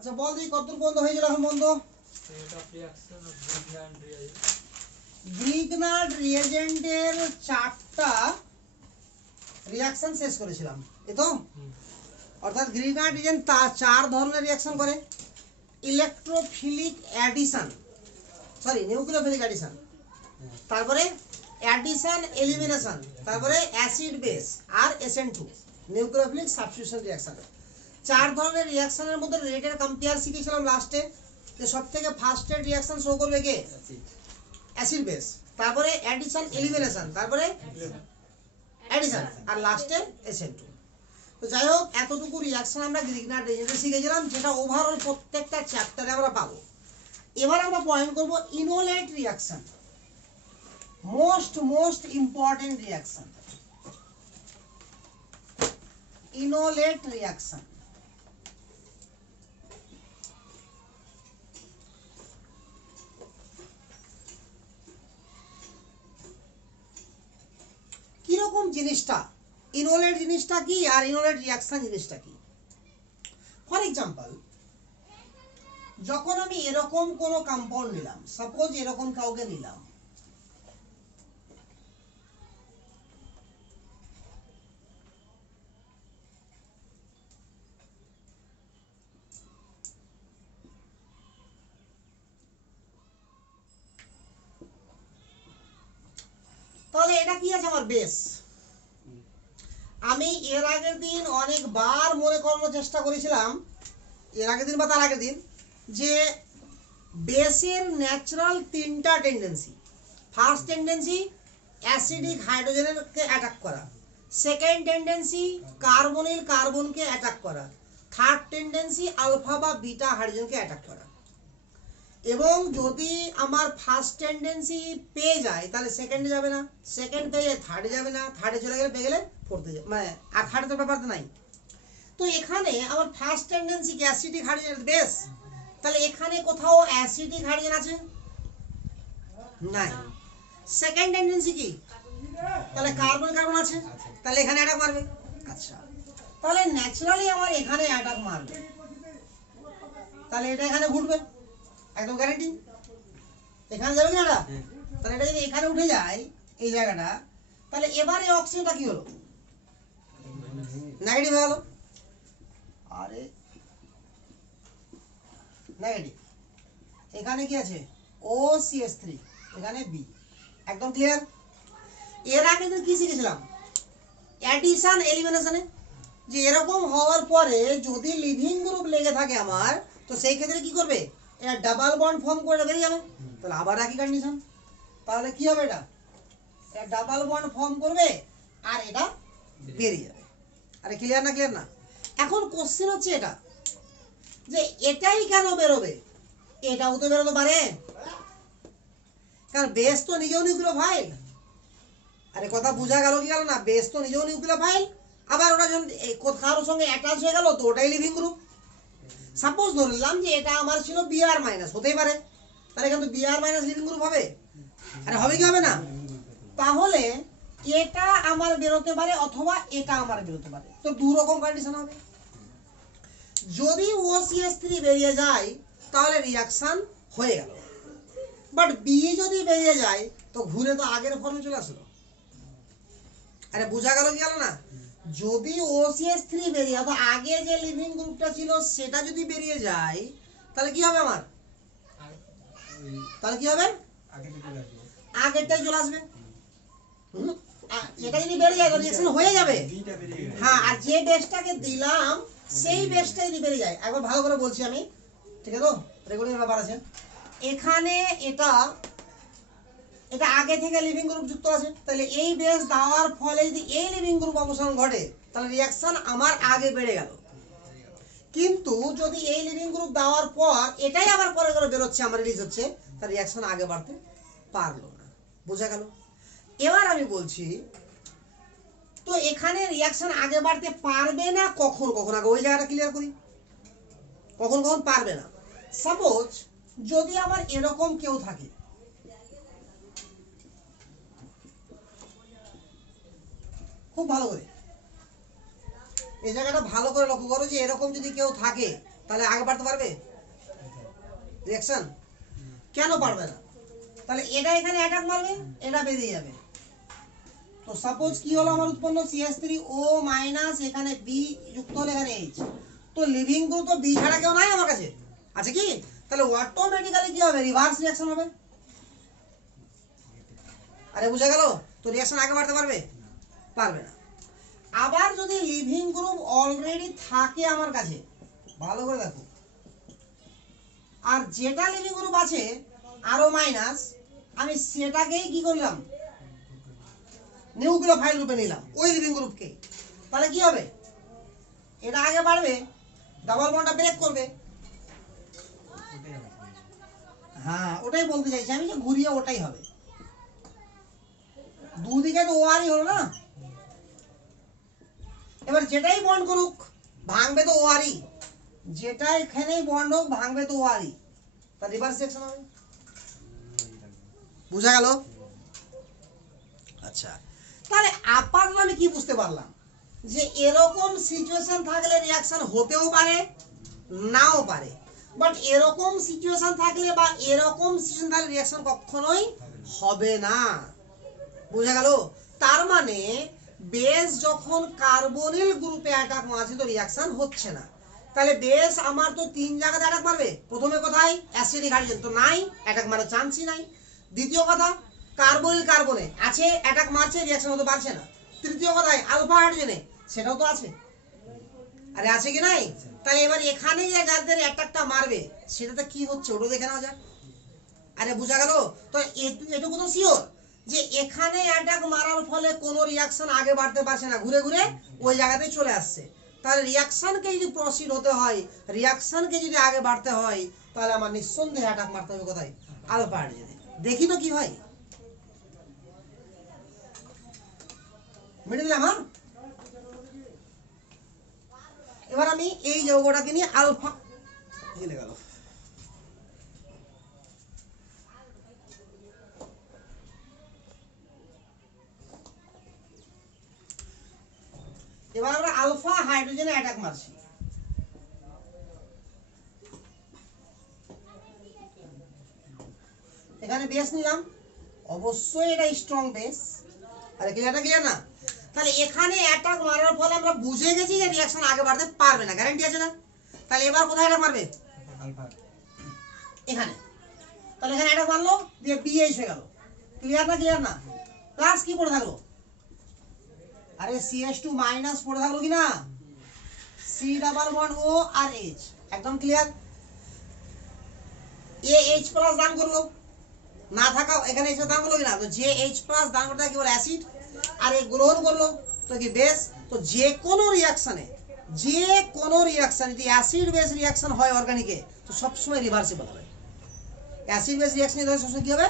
আচ্ছা বল দেখি কতদূর বন্ধ হয়েছিল এখন বন্ধ। গ্রিগনার্ড রিয়েজেন্টের 4টা রিঅ্যাকশন শেষ করেছিলাম, এই তো। অর্থাৎ গ্রিগনার্ড রিয়েজেন্ট 4 ধরনের রিঅ্যাকশন করে। Electrophilic addition, sorry nucleophilic addition, তারপরে অ্যাডিশন এলিমিনেশন, তারপরে অ্যাসিড বেস আর SN2 নিউক্লিওফিলিক সাবস্টিটিউশন রিঅ্যাকশন। 4 ধরনের রিঅ্যাকশনের মধ্যে রেটের কম্পেয়ার শিখেছিলাম লাস্টে, যে সবথেকে ফার্স্টের রিঅ্যাকশন শো করবে কে? অ্যাসিড বেস, তারপরে অ্যাডিশন এলিমিনেশন, তারপরে অ্যাডিশন আর লাস্টে SN2। তো যাই হোক, এতটুকু রিঅ্যাকশন আমরা গ্রিগনার্ড রিয়েজেন্টে শিখেছিলাম, যেটা ওভারঅল প্রত্যেকটা চ্যাপ্টারে আমরা পাবো। এবার আমরা পয়েন্ট করব enolate reaction, most important reaction, enolate reaction. কিরকম জিনিসটা, ইনোলেট জিনিসটা কি আর ইনোলেট রিঅ্যাকশন জিনিসটা কি? ফর এক্সাম্পল, যখন আমি এরকম কোনো কম্পাউন্ড নিলাম, সাপোজ এরকম কাউকে নিলাম, তাহলে এটা কি আছে? আমার বেস। আমি এর আগের দিন অনেকবার মনে করানোর চেষ্টা করেছিলাম, এর আগের দিন বা তার আগের দিন, যে বেসের ন্যাচারাল 3টা টেন্ডেন্সি। ফার্স্ট টেন্ডেন্সি অ্যাসিডিক হাইড্রোজেনকে অ্যাটাক করা, সেকেন্ড টেন্ডেন্সি কার্বনিল কার্বনকে অ্যাটাক করা, থার্ড টেন্ডেন্সি আলফা বা বিটা হাইড্রোজেনকে অ্যাটাক করা। এবং যদি আমার ফার্স্ট টেন্ডেন্সি পেয়ে যায় তাহলে সেকেন্ডে যাবে না, সেকেন্ড পেয়ে যায় থার্ডে যাবে না, থার্ডে চলে গেলে পেয়ে গেলে ফোর্থে যাবে, মানে আর থার্ডে তো ব্যাপারটা নাই। তো এখানে আমার ফার্স্ট টেন্ডেন্সি কি অ্যাসিডিক হাইড্রোজেন বেস, তাহলে এখানে কোথাও অ্যাসিডিক হাইড্রোজেন আছে? নাই। সেকেন্ড টেন্ডেন্সি কি? তাহলে কার্বন কার্বন আছে, তাহলে এখানে অ্যাটাক মারবে। আচ্ছা, তাহলে ন্যাচারালি আমার এখানে অ্যাটাক মারবে, তাহলে এটা এখানে ঘুরবে, একদম গ্যারান্টি। এখানে যাবে না, তাহলে এটা যদি এখানে উঠে যায় এই জায়গাটা, তাহলে এবারে অক্সিজেনটা কি হলো? নেগেটিভ হয়ে গেল। আরে নেগেটিভ, এখানে কি আছে? OCH3, এখানে B। একদম ক্লিয়ার। এর আগে তো কি শিখেছিলাম? অ্যাডিশন এলিমিনেশনে, যে এরকম হওয়ার পরে যদি লিভিং গ্রুপ লেগে থাকে আমার, তো সেই ক্ষেত্রে কি করবে? এটা ডাবল বন্ড ফর্ম করে বেরিয়ে যাবে। তাহলে আবার একই কন্ডিশন, তাহলে কি হবে? এটা ডাবল বন্ড ফর্ম করবে আর এটা বেরিয়ে যাবে। আরে ক্লিয়ার না? ক্লিয়ার না? এখন কোশ্চেন হচ্ছে এটা, যে এটাই কেন বেরোবে? এটাও তো বেরোতে পারে, কারণ বেস তো নিজেও নিউক্লিওফাইল। আরে কথা বোঝা গেল কি গেল না? বেস তো নিজেও নিউক্লিওফাইল, আবার ওটা যখন কারোর সঙ্গে অ্যাটাচ হয়ে গেল তো ওটাই লিভিং গ্রুপ। সাপোজ ধরলাম যে এটা আমার ছিল Br মাইনাস, হতেই পারে, তাহলে কিন্তু Br মাইনাস লিভিং গ্রুপ হবে। আরে হবে কি হবে না? তাহলে এটা আমার বেরোতে পারে অথবা এটা আমার বেরোতে পারে, তো দু রকম কন্ডিশন হবে। যদি OCH3 বেরিয়ে যায় তাহলে রিঅ্যাকশন হয়ে গেল, বাট B যদি বেরিয়ে যায় তো ঘুরে তো আগের ফর্মে চলে আসলো। আরে বোঝা গেল কি গেল না? যদি OCH3 বেরিয়ে যায়, তো আগে যে লিভিং গ্রুপটা ছিল সেটা যদি বেরিয়ে যায় তাহলে কি হবে আমার? তাহলে কি হবে? আগেরটাই চলে আসবে। এটা যদি বেরিয়ে যায় রিঅ্যাকশন হয়ে যাবে। হ্যাঁ, আর যে বেসটাকে দিলাম সেই বেসটাই যদি বেরিয়ে যায়, একবার ভালো করে বলছি আমি, ঠিক আছে তো? রেকর্ডিং এর ব্যাপার আছে। এখানে এটা এটা আগে থেকে লিভিং গ্রুপ যুক্ত আছে, তাহলে এই বেস দেওয়ার ফলে যদি এই লিভিং গ্রুপ অবস্থান ঘটে তাহলে রিঅ্যাকশন আমার আগে বেড়ে গেল। কিন্তু যদি এই লিভিং গ্রুপ দেওয়ার পর এটাই আবার পরে করে বেরোচ্ছে, আমার রিলিজ হচ্ছে, তাহলে রিঅ্যাকশন আগে বাড়তে পারলো না। বোঝা গেল? এবার আমি বলছি, তো এখানে রিঅ্যাকশন আগে বাড়তে পারবে না কখন কখন? আগে ওই জায়গাটা ক্লিয়ার করি, কখন কখন পারবে না। সাপোজ যদি আমার এরকম কেউ থাকে, খুব ভালো করে এই জায়গাটা ভালো করে লক্ষ্য করো, যে এরকম যদি কেউ থাকে তাহলে আগে বাড়তে পারবে রিঅ্যাকশন? কেন পারবে না? তাহলে এটা এখানে অ্যাটাক মারবে, এটা বেরিয়ে যাবে। তো সাপোজ কি হলো আমার উৎপন্ন CH3O মাইনাস, এখানে B যুক্ত হলো এখানে H। তো লিভিং গ্রুপ তো B ছাড়া কেউ নাই আমার কাছে, আছে কি? তাহলে অটোমেটিক্যালি কি হবে? রিভার্স রিঅ্যাকশন হবে। আরে বুঝা গেল? তো রিঅ্যাকশন আগে বাড়তে পারবে? পারবে না। আবার যদি লিভিং গ্রুপ অলরেডি থাকে আমার কাছে, ভালো করে দেখো, আর যেটা লিভিং গ্রুপ আছে আরো মাইনাস, আমি সেটাকেই কি করলাম? নিউক্লিওফাইল রূপে নিলাম ওই লিভিং গ্রুপকে, তাহলে কি হবে? এটা আগে বাড়বে, ডাবল বন্ডটা ব্রেক করবে। হ্যাঁ, ওটাই বলতে চাইছি আমি, যে ঘুরিয়ে ওটাই হবে। দুদিকে তো ওআরই হলো না। এবার যেটাই বন্ড করুক ভাঙবে তো ওআরই, যেটা এখানেই বন্ড হোক ভাঙবে তো ওআরই, তার রিভার্স রিঅ্যাকশন হবে। বুঝা গেল? আচ্ছা, তাহলে আপাতত আমি কি বুঝতে পারলাম? যে এরকম সিচুয়েশন থাকলে রিঅ্যাকশন হতেও পারে, নাও পারে। বাট এরকম সিচুয়েশন থাকলে বা এরকম সিচুয়েশন থাকলে রিঅ্যাকশন কখনোই হবে না। বুঝা গেল? তার মানে বেস যখন কার্বনিল গ্রুপে অ্যাটাক মারছে তো রিঅ্যাকশন হচ্ছে না। তাহলে বেস আমার তো তিন জায়গাতে অ্যাটাক মারবে। প্রথমে কোথায়? অ্যাসিডিক হাইড্রোজেন, তো নাই, অ্যাটাক মারার চান্সই নাই। দ্বিতীয় কথা, কার্বনিল কার্বনে আছে, অ্যাটাক মারছে, রিঅ্যাকশন হতে পারছে না। তৃতীয় কথায় আলফা হাইড্রোজেনে, সেটাও তো আছে। আরে আছে কি নাই? তাহলে এবার এখানে যে যাদের অ্যাটাকটা মারবে সেটাতে কি হচ্ছে ওটা দেখে নেওয়া যাক। আরে বুঝা গেল? তো এটুকু তো শিওর যে এখানে অ্যাটাক মারার ফলে কোনো রিঅ্যাকশন আগে বাড়তে পারছে না, ঘুরে ঘুরে ওই জায়গাতেই চলে আসছে। তাহলে রিঅ্যাকশনকে যদি প্রসিড হতে হয়, রিঅ্যাকশনকে যদি আগে বাড়তে হয়, তাহলে আমার নিঃসন্দেহে অ্যাটাক মারতে হবে কোথায়? আলফা হাইড্রোজেনে। দেখি তো কি হয়। মেনে দিলাম। হ্যাঁ, এবার আমি এই যৌগটাকে নিয়ে আলফা চলে গেল। এবার আমরা আলফা হাইড্রোজেনে অ্যাটাক মারছি। এখানে বেস নিলাম, অবশ্যই এটা স্ট্রং বেস। আরে ক্লিয়ার না? তাহলে এখানে অ্যাটাক মারার ফলে আমরা বুঝে গেছি যে রিঅ্যাকশন আগে বাড়তে পারবে না, গ্যারান্টি আছে না? তাহলে এবার কোথায় অ্যাটাক মারবে? এখানে। তাহলে এখানে অ্যাটাক মারলো, দিয়ে পিএইচ হয়ে গেল। ক্লিয়ার না? প্লাস কি পড়ে থাকলো? আরে CH2 মাইনাস পড়ে থাকলো কি না? C ডাবল বন্ড O আর H, একদম ক্লিয়ার। H প্লাস দান করলো, না থাকা এখানে H দান করলো কিনা? তো যে H প্লাস দান করতে কি বলে? অ্যাসিড। আর এই গ্রহণ করলো তো কি? বেস। তো যে কোনো রিঅ্যাকশনে যদি অ্যাসিড বেস রিঅ্যাকশন হয় অর্গানিকে, তো সবসময় রিভার্সিবল হবে। অ্যাসিড বেস রিঅ্যাকশন সবসময় কি হবে?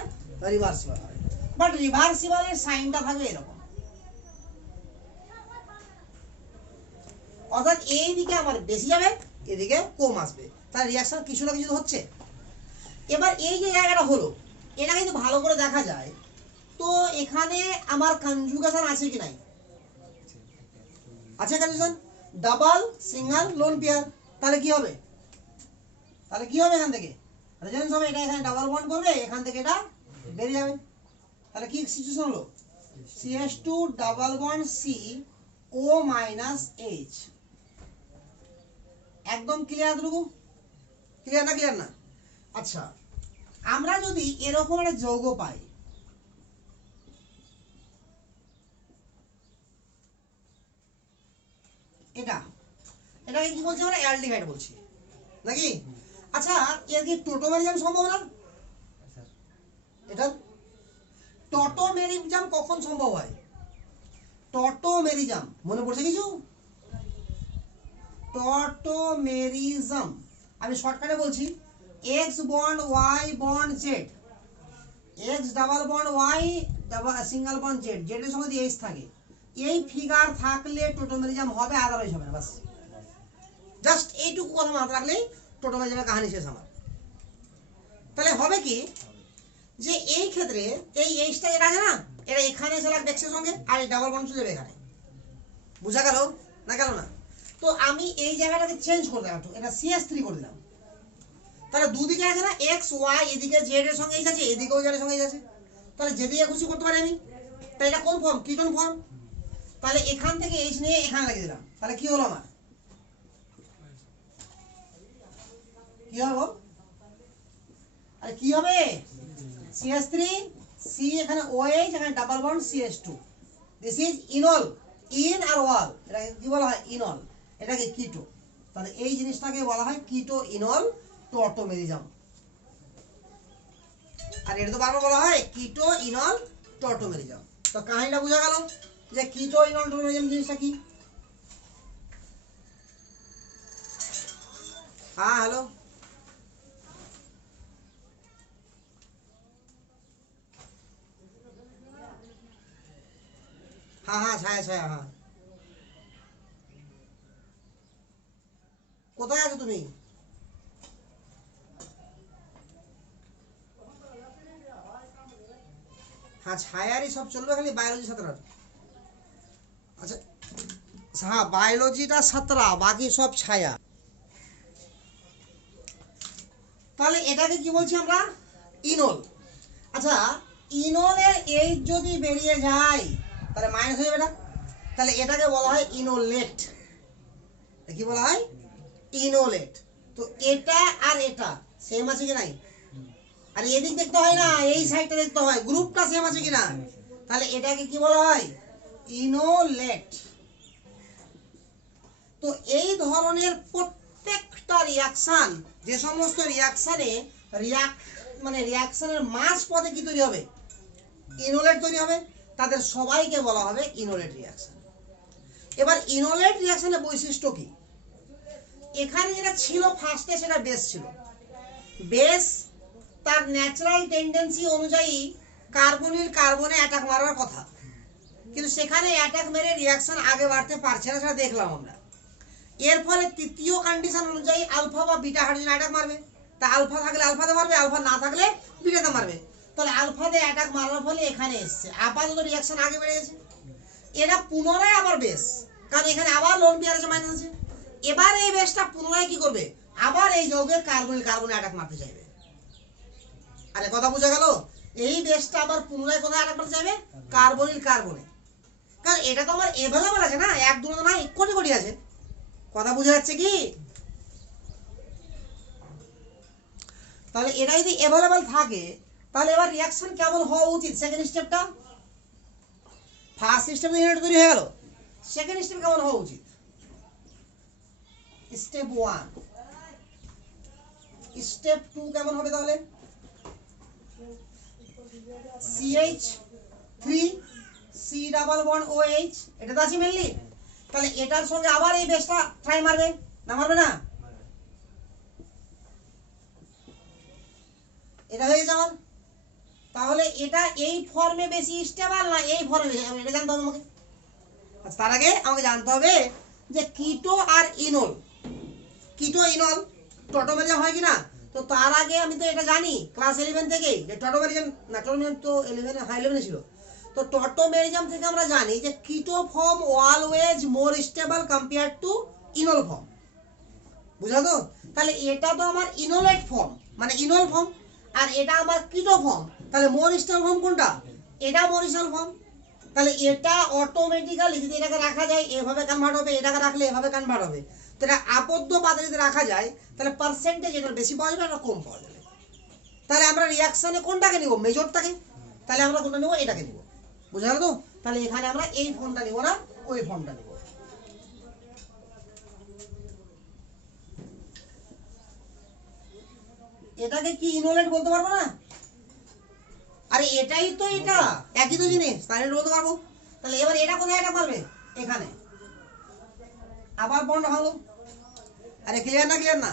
রিভার্সিবল হবে। বাট রিভার্সিবলের সাইনটা থাকবে এরকম, অর্থাৎ এই দিকে আমার বেশি যাবে, এদিকে কম আসবে। তাহলে রিঅ্যাকশন কিছু না কিছু হচ্ছে। এবার এই যে জায়গাটা হলো, এটা কিন্তু ভালো করে দেখা যায়। তো এখানে আমার কনজুগেশন আছে কি নাই? আছে conjugation, double, single, lone pair. তাহলে কি হবে? এখান থেকে রেজোনেন্স হবে, এটা এখানে ডাবল বন্ড করবে, এখান থেকে এটা বেরিয়ে যাবে। তাহলে কি সিচুয়েশন হলো? CH2 double bond C O minus H। একদম ক্লিয়ার এতটুকু? ক্লিয়ার না? আচ্ছা, আমরা যদি এরকম একটা যৌগ পাই, এটাকে কি বলছি আমরা? অ্যালডিহাইড বলছি নাকি? আচ্ছা, এর কি টোটোমেরিজম সম্ভব না? এটা টোটোমেরিজম কখন সম্ভব হয়? টোটোমেরিজম মনে পড়ছে কিছু? টোটোমেরিজম আমি শর্টকাটে বলছি, X bond Y bond Z, X double bond Y double single bond Z, Z এর সঙ্গে H থাকে। এই ফিগার থাকলে টোটোমেরিজম হবে, আদারওয়াইজ হবে না। বাস জাস্ট এইটুকু কথা মাথায় রাখলেই টোটোমেরিজমের কাহিনী শেষ আমার। তাহলে হবে কি, যে এই ক্ষেত্রে এই Hটা এটা আছে না, এটা এখানে এসে লাগবে X এর সঙ্গে, আর এই ডাবল বন্ড চলে যাবে এখানে। বুঝা গেল না? তো আমি এই জায়গাটাকে চেঞ্জ করে দিলাম, এটা CH3 করে দিলাম। তাহলে দুদিকে আছে না x y, এদিকে z এর সঙ্গে h আছে, এদিকেও z এর সঙ্গে h আছে, তাহলে যেদিকে খুশি করতে পারি আমি। তাই এটা কোন ফর্ম? Ketone form. তাহলে এখান থেকে h নিয়ে এখানে লাগিয়ে দিলাম, তাহলে কি হলো আমার? কি হবে? আরে কি হবে? CH3 C, এখানে OH, এখানে double bond CH2, this is enol. ইন আর ওয়াল, এটাকে কি বলা হয়? ইনল। এটাকে কিটো। তাহলে এই জিনিসটাকে বলা হয় কিটো ইনল টর্টোমেরিজম। আর এটা তো বারবার বলা হয় কিটো ইনল টর্টোমেরিজম। তো কাহিনীটা বোঝা গেল যে কিটো ইনল টর্টোমেরিজম জিনিসটা কি। হ্যাঁ হ্যালো, হ্যাঁ হ্যাঁ, ছায়া ছায়া, হ্যাঁ। কোথায় আছো তুমি? হ্যাঁ, ছায়ারই সব চলবে, খালি বায়োলজি 17। আচ্ছা হ্যাঁ, বায়োলজিটা 17, বাকি সব ছায়া। তাহলে এটাকে কি বলছি আমরা? ইনল। আচ্ছা, ইনলের এইচ যদি বেরিয়ে যায় তাহলে মাইনাস হয়ে যাবে এটা, তাহলে এটাকে বলা হয় ইনোলেট। কি বলা হয়? ইনোলেট। তো এটা আর এটা সেম আছে কি নাই? আর এদিক দেখতে হয় না, এই সাইডটা দেখতে হয়, গ্রুপটা সেম আছে কিনা। তাহলে এটাকে কি বলা হয়? ইনোলেট। তো এই ধরনের প্রত্যেকটা রিয়াকশন, যে সমস্ত রিয়াকশনে রিয়াকশনের মাঝ পথে কি তৈরি হবে? ইনোলেট তৈরি হবে, তাদের সবাইকে বলা হবে ইনোলেট রিয়াকশন। এবার ইনোলেট রিয়াকশনের বৈশিষ্ট্য কি? এখানে যেটা ছিল ফার্স্টে সেটা বেস ছিল। বেস তার ন্যাচারাল টেন্ডেন্সি অনুযায়ী কার্বনিল কার্বনে অ্যাটাক মারার কথা, কিন্তু সেখানে অ্যাটাক মেরে রিয়াকশন আগে বাড়তে পারছে না, সেটা দেখলাম আমরা। এর ফলে তৃতীয় কন্ডিশন অনুযায়ী আলফা বা বিটা হাইড্রোজেন অ্যাটাক মারবে। তা আলফা থাকলে আলফাতে মারবে, আলফা না থাকলে বিটাতে মারবে। তাহলে আলফাতে অ্যাটাক মারার ফলে এখানে এসছে, আপাতত রিয়াকশন আগে বেড়ে গেছে। এটা পুনরায় আবার বেস, কারণ এখানে আবার লোন পেয়ার আছে, মাইনাস আছে। এবার এই বেসটা পুনরায় কি করবে? আবার এই যৌগের কার্বনিল কার্বনে অ্যাটাক মারতে চাইবে। আরে কথা বোঝা গেল? এই বেসটা আবার পুনরায় কোথায় অ্যাটাক মারতে চাইবে? কার্বনিল কার্বনে। কারণ এটা তো আমার এভেলেবল আছে না, এক দুটো না, কোটি কোটি আছে। কথা বোঝা যাচ্ছে কি? তাহলে এটা যদি এভেলেবল থাকে তাহলে এবার রিয়াকশন কেমন হওয়া উচিত? সেকেন্ড স্টেপটা, ফার্স্ট স্টেপ ইউনিট তৈরি হয়ে গেল, সেকেন্ড স্টেপ কেমন হওয়া উচিত? স্টেপ 1, স্টেপ 2 কেমন হবে তাহলে? CH3 C double bond OH, এটা তো আছে মেনলি। তাহলে এটার সঙ্গে আবার এই বেসটা ট্রাই মারবে না, মারবে না? এটা হয়ে গেছে আমার। তাহলে এটা এই ফর্মে বেশি স্টেবল না এই ফর্মে বেশি, এটা জানতে হবে আমাকে। আচ্ছা, তার আগে আমাকে জানতে হবে যে কিটো আর ইনল, কিটো ইনল টর্টোমেরিজম হয় কিনা। তো তার আগে আমি তো এটা জানি ক্লাস 11 থেকেই যে টর্টোমেরিজম না, টর্টোমেরিজম তো 11 হাই 11 ছিল। তো টর্টোমেরিজম থেকে আমরা জানি যে কিটো form always more stable compare to enol form. বুঝা তো? তাহলে এটা তো আমার ইনোলেট ফর্ম, মানে ইনল ফর্ম, আর এটা আমার কিটো ফর্ম। তাহলে মোর স্টেবল ফর্ম কোনটা? এটা মোর স্টেবল ফর্ম। তাহলে এটা অটোমেটিক্যালি যদি এটাকে রাখা যায় এভাবে কনভার্ট হবে, এটাকে রাখলে এভাবে কনভার্ট হবে। তো এটা আবদ্ধ পাত্রে যদি রাখা যায় তাহলে পার্সেন্টেজ এটা বেশি পাওয়া যাবে না কম পাওয়া যাবে। তাহলে আমরা রিয়াকশনে কোনটাকে নিব? মেজরটাকে। তাহলে আমরা কোনটা নেব? এটাকে নিব। বুঝা গেল তো? তাহলে এখানে আমরা এই ফর্মটা নিব না, ওই ফর্মটা নিব। এটাকে কি ইনোলেট বলতে পারবো না? আরে এটাই তো, এটা একই তো জিনিস, তাহলে বলতে পারবো। তাহলে এবার এটা কোথায় অ্যাটাক মারবে? এখানে। আবার বন্ড ভাঙলো। আরে ক্লিয়ার না? ক্লিয়ার না?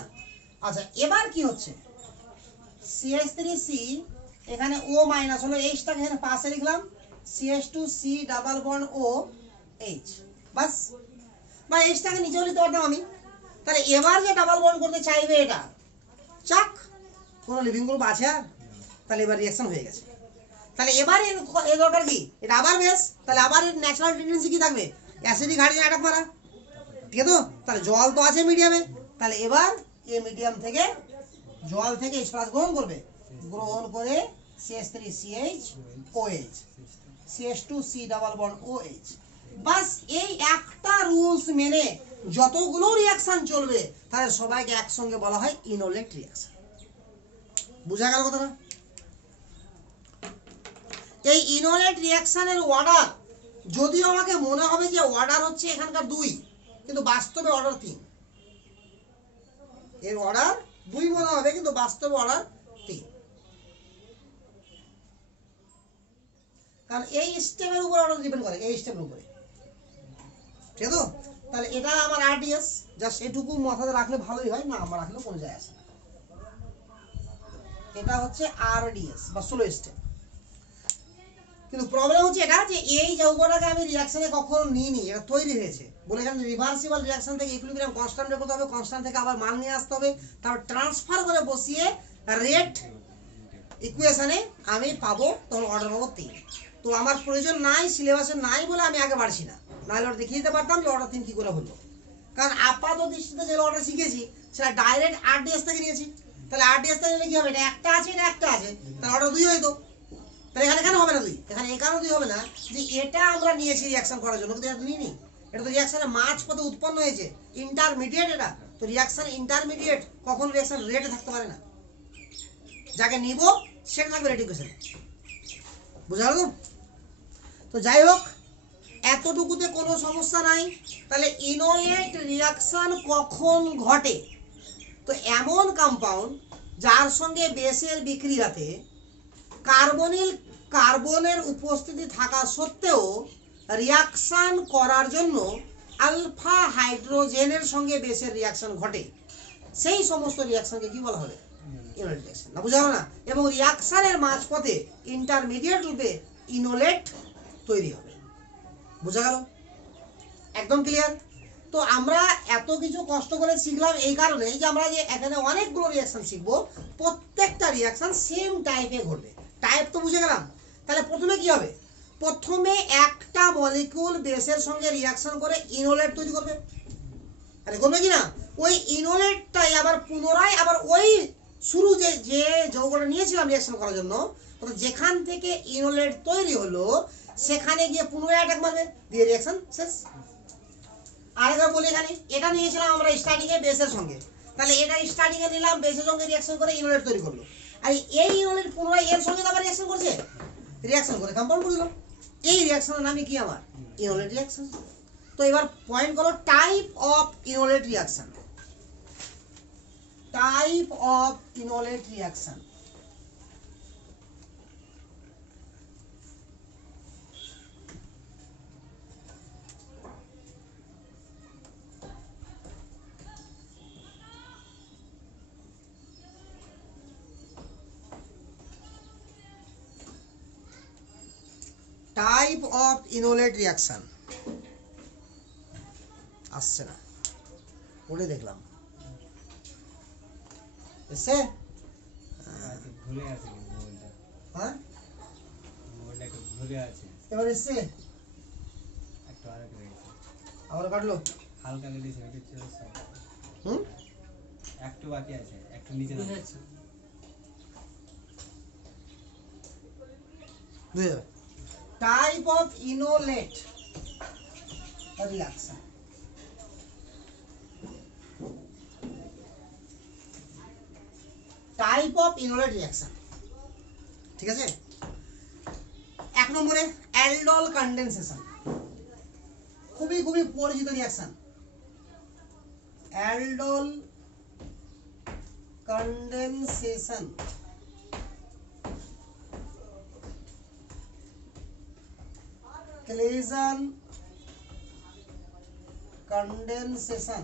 আচ্ছা, এবার কি হচ্ছে? CH3C এখানে O মাইনাস হলো, Hটাকে এখানে পাশে লিখলাম, CH2C ডাবল বন্ড OH, বাস। বা Hটাকে নিচেও লিখতে পারতাম আমি। তাহলে এবার যে ডাবল বন্ড করতে চাইবে এটা, চাক, কোনো লিভিং গ্রুপ আছে আর? তাহলে এবার রিঅ্যাকশন হয়ে গেছে। তাহলে এবার এর দরকার কি? এটা আবার বেস, তাহলে আবার এর ন্যাচারাল টেন্ডেন্সি কি থাকবে? অ্যাসিডিক হাইড্রোজেন অ্যাটাক মারা। ঠিক আছে? তো তাহলে জল তো আছে মিডিয়ামে, তাহলে এবার এই মিডিয়াম থেকে জল থেকে H+ গ্রহণ করবে, গ্রহণ করে CH3CH OH CH2C double bond OH। বাস এই একটা রুলস মেনে যতগুলো রিয়াকশন চলবে তাহলে সবাইকে একসঙ্গে বলা হয় ইনোলেট রিয়াকশন। বুঝা গেল কথাটা? এই ইনোলেট রিয়াকশনের অর্ডার যদিও আমাকে মনে হবে যে অর্ডার হচ্ছে এখানকার 2, কিন্তু বাস্তবে অর্ডার 3। এর অর্ডার 2 মনে হবে, কিন্তু বাস্তবে অর্ডার 3। কারণ এই স্টেপের উপর অর্ডার ডিপেন্ড করে, এই স্টেপের উপরে। ঠিক আছে? তাহলে এটা আমার RDS, যা সেটুকু মাথাতে রাখলে ভালোই হয়, না আমার রাখলেও কোনো যায় আসে না। এটা হচ্ছে RDS বা স্লো স্টেপ। কিন্তু প্রবলেম হচ্ছে এটা যে এই যৌগটাকে আমি রিঅ্যাকশনে কখনো নিইনি, এটা তৈরি হয়েছে বলে এখানে রিভার্সিবল রিঅ্যাকশন থেকে ইকুইলিব্রিয়াম কনস্ট্যান্ট বের করতে হবে, কনস্ট্যান্ট থেকে আবার মান নিয়ে আসতে হবে, তারপর ট্রান্সফার করে বসিয়ে রেট ইকুয়েশনে আমি পাবো, তখন অর্ডার পাবো 3। তো আমার প্রয়োজন নাই, সিলেবাসে নাই বলে আমি আগে বাড়ছি না, নাহলে ওটা দেখিয়ে দিতে পারতাম যে অর্ডার 3 কি করে হলো। কারণ আপাত দৃষ্টিতে যে অর্ডার শিখেছি সেটা ডাইরেক্ট RDS থেকে নিয়েছি। তাহলে RDS থেকে নিলে কি হবে, এটা একটা আছে, এটা একটা আছে, তাহলে অর্ডার 2 হইতো। তাহলে এখানে কেন হবে না 2? এখানে এই কারণে 2 হবে না যে এটা আমরা নিয়েছি রিঅ্যাকশন করার জন্য, কিন্তু এটা নিইনি। এটা তো রিঅ্যাকশনের মাঝপথে উৎপন্ন হয়েছে, ইন্টারমিডিয়েট এটা। তো রিঅ্যাকশন ইন্টারমিডিয়েট কখনো রিঅ্যাকশন রেটে থাকতে পারে না, যাকে নিব সেটা থাকবে রেট ইকুয়েশন। বুঝা গেল? তো যাই হোক, এতটুকুতে কোনো সমস্যা নাই। তাহলে ইনোলেট রিঅ্যাকশন কখন ঘটে? তো এমন কম্পাউন্ড যার সঙ্গে বেসের বিক্রিয়াতে কার্বনের উপস্থিতি থাকা সত্ত্বেও রিঅ্যাকশন করার জন্য আলফা হাইড্রোজেনের সঙ্গে বেসের রিঅ্যাকশন ঘটে, সেই সমস্ত রিঅ্যাকশনকে কি বলা হবে? ইনোলেট রিঅ্যাকশন। না বুঝা গেল না? এবং রিঅ্যাকশনের মাঝপথে ইন্টারমিডিয়েট রূপে ইনোলেট তৈরি হবে। বুঝা গেল? একদম ক্লিয়ার? তো আমরা এত কিছু কষ্ট করে শিখলাম এই কারণে যে আমরা যে এখানে অনেকগুলো রিঅ্যাকশন শিখবো, প্রত্যেকটা রিঅ্যাকশন সেম টাইপে ঘটবে। টাইপ তো বুঝে গেলাম। তাহলে প্রথমে কি হবে? প্রথমে একটা মলিকিউল বেসের সঙ্গে রিঅ্যাকশন করে ইনোলেট তৈরি করবে। আরে করবে কি না? ওই ইনোলেটটাই আবার পুনরায় আবার ওই শুরু যে যৌগটা নিয়েছিলাম রিঅ্যাকশন করার জন্য, যেখান থেকে ইনোলেট তৈরি হলো সেখানে গিয়ে পুনরায় অ্যাটাক মারবে, দিয়ে রিঅ্যাকশন শেষ। আরেকবার বলি, এখানে এটা নিয়েছিলাম আমরা স্টার্টিং এ বেসের সঙ্গে, তাহলে এটা স্টার্টিং এ নিলাম, বেসের সঙ্গে রিঅ্যাকশন করে ইনোলেট তৈরি করলো, আর এই ইনোলেট পুনরায় এর সঙ্গে আবার রিঅ্যাকশন করছে, রিঅ্যাকশন করে কম্পাউন্ড করে দিল। এই রিঅ্যাকশনের নামই কি আমার? Enolate reaction. তো এবার পয়েন্ট করো type of enolate reaction. Type of enolate reaction. Type of enolate reaction আসছে না, পড়ে দেখলাম এসে ঘুরে আছে কিন্তু মোবাইলটা, হ্যাঁ মোবাইলটা একটু ঘুরে আছে, এবার এসছে, একটু আরেক রয়েছে, আবার কাটলো। হালকা কেটেছে, ওইটা ছিল সব, হুম, একটু বাকি আছে, একটু নিচে বুঝে নামো। যাচ্ছে, বুঝে যাবে। Type of enolate reaction. Type of enolate reaction, ঠিক আছে? 1 নম্বরে অ্যালডোল কনডেনসেশন, খুবই খুবই পরিচিত reaction. Aldol condensation, Claisen condensation,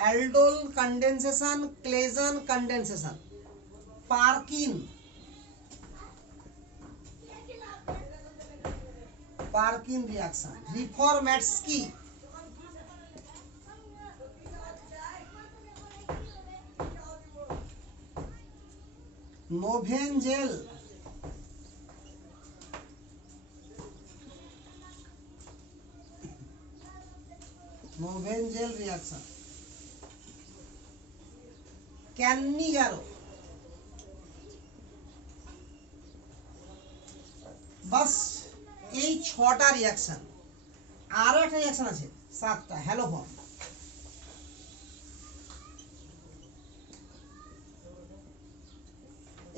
aldol condensation, Claisen condensation, Perkin reaction, Reformatsky, Knoevenagel, জেল রিয়াকশন, ক্যানিগারো, বাস এই 6টা রিয়াকশন। আরো একটা রিয়াকশন আছে 7টা, হ্যালোফর্ম।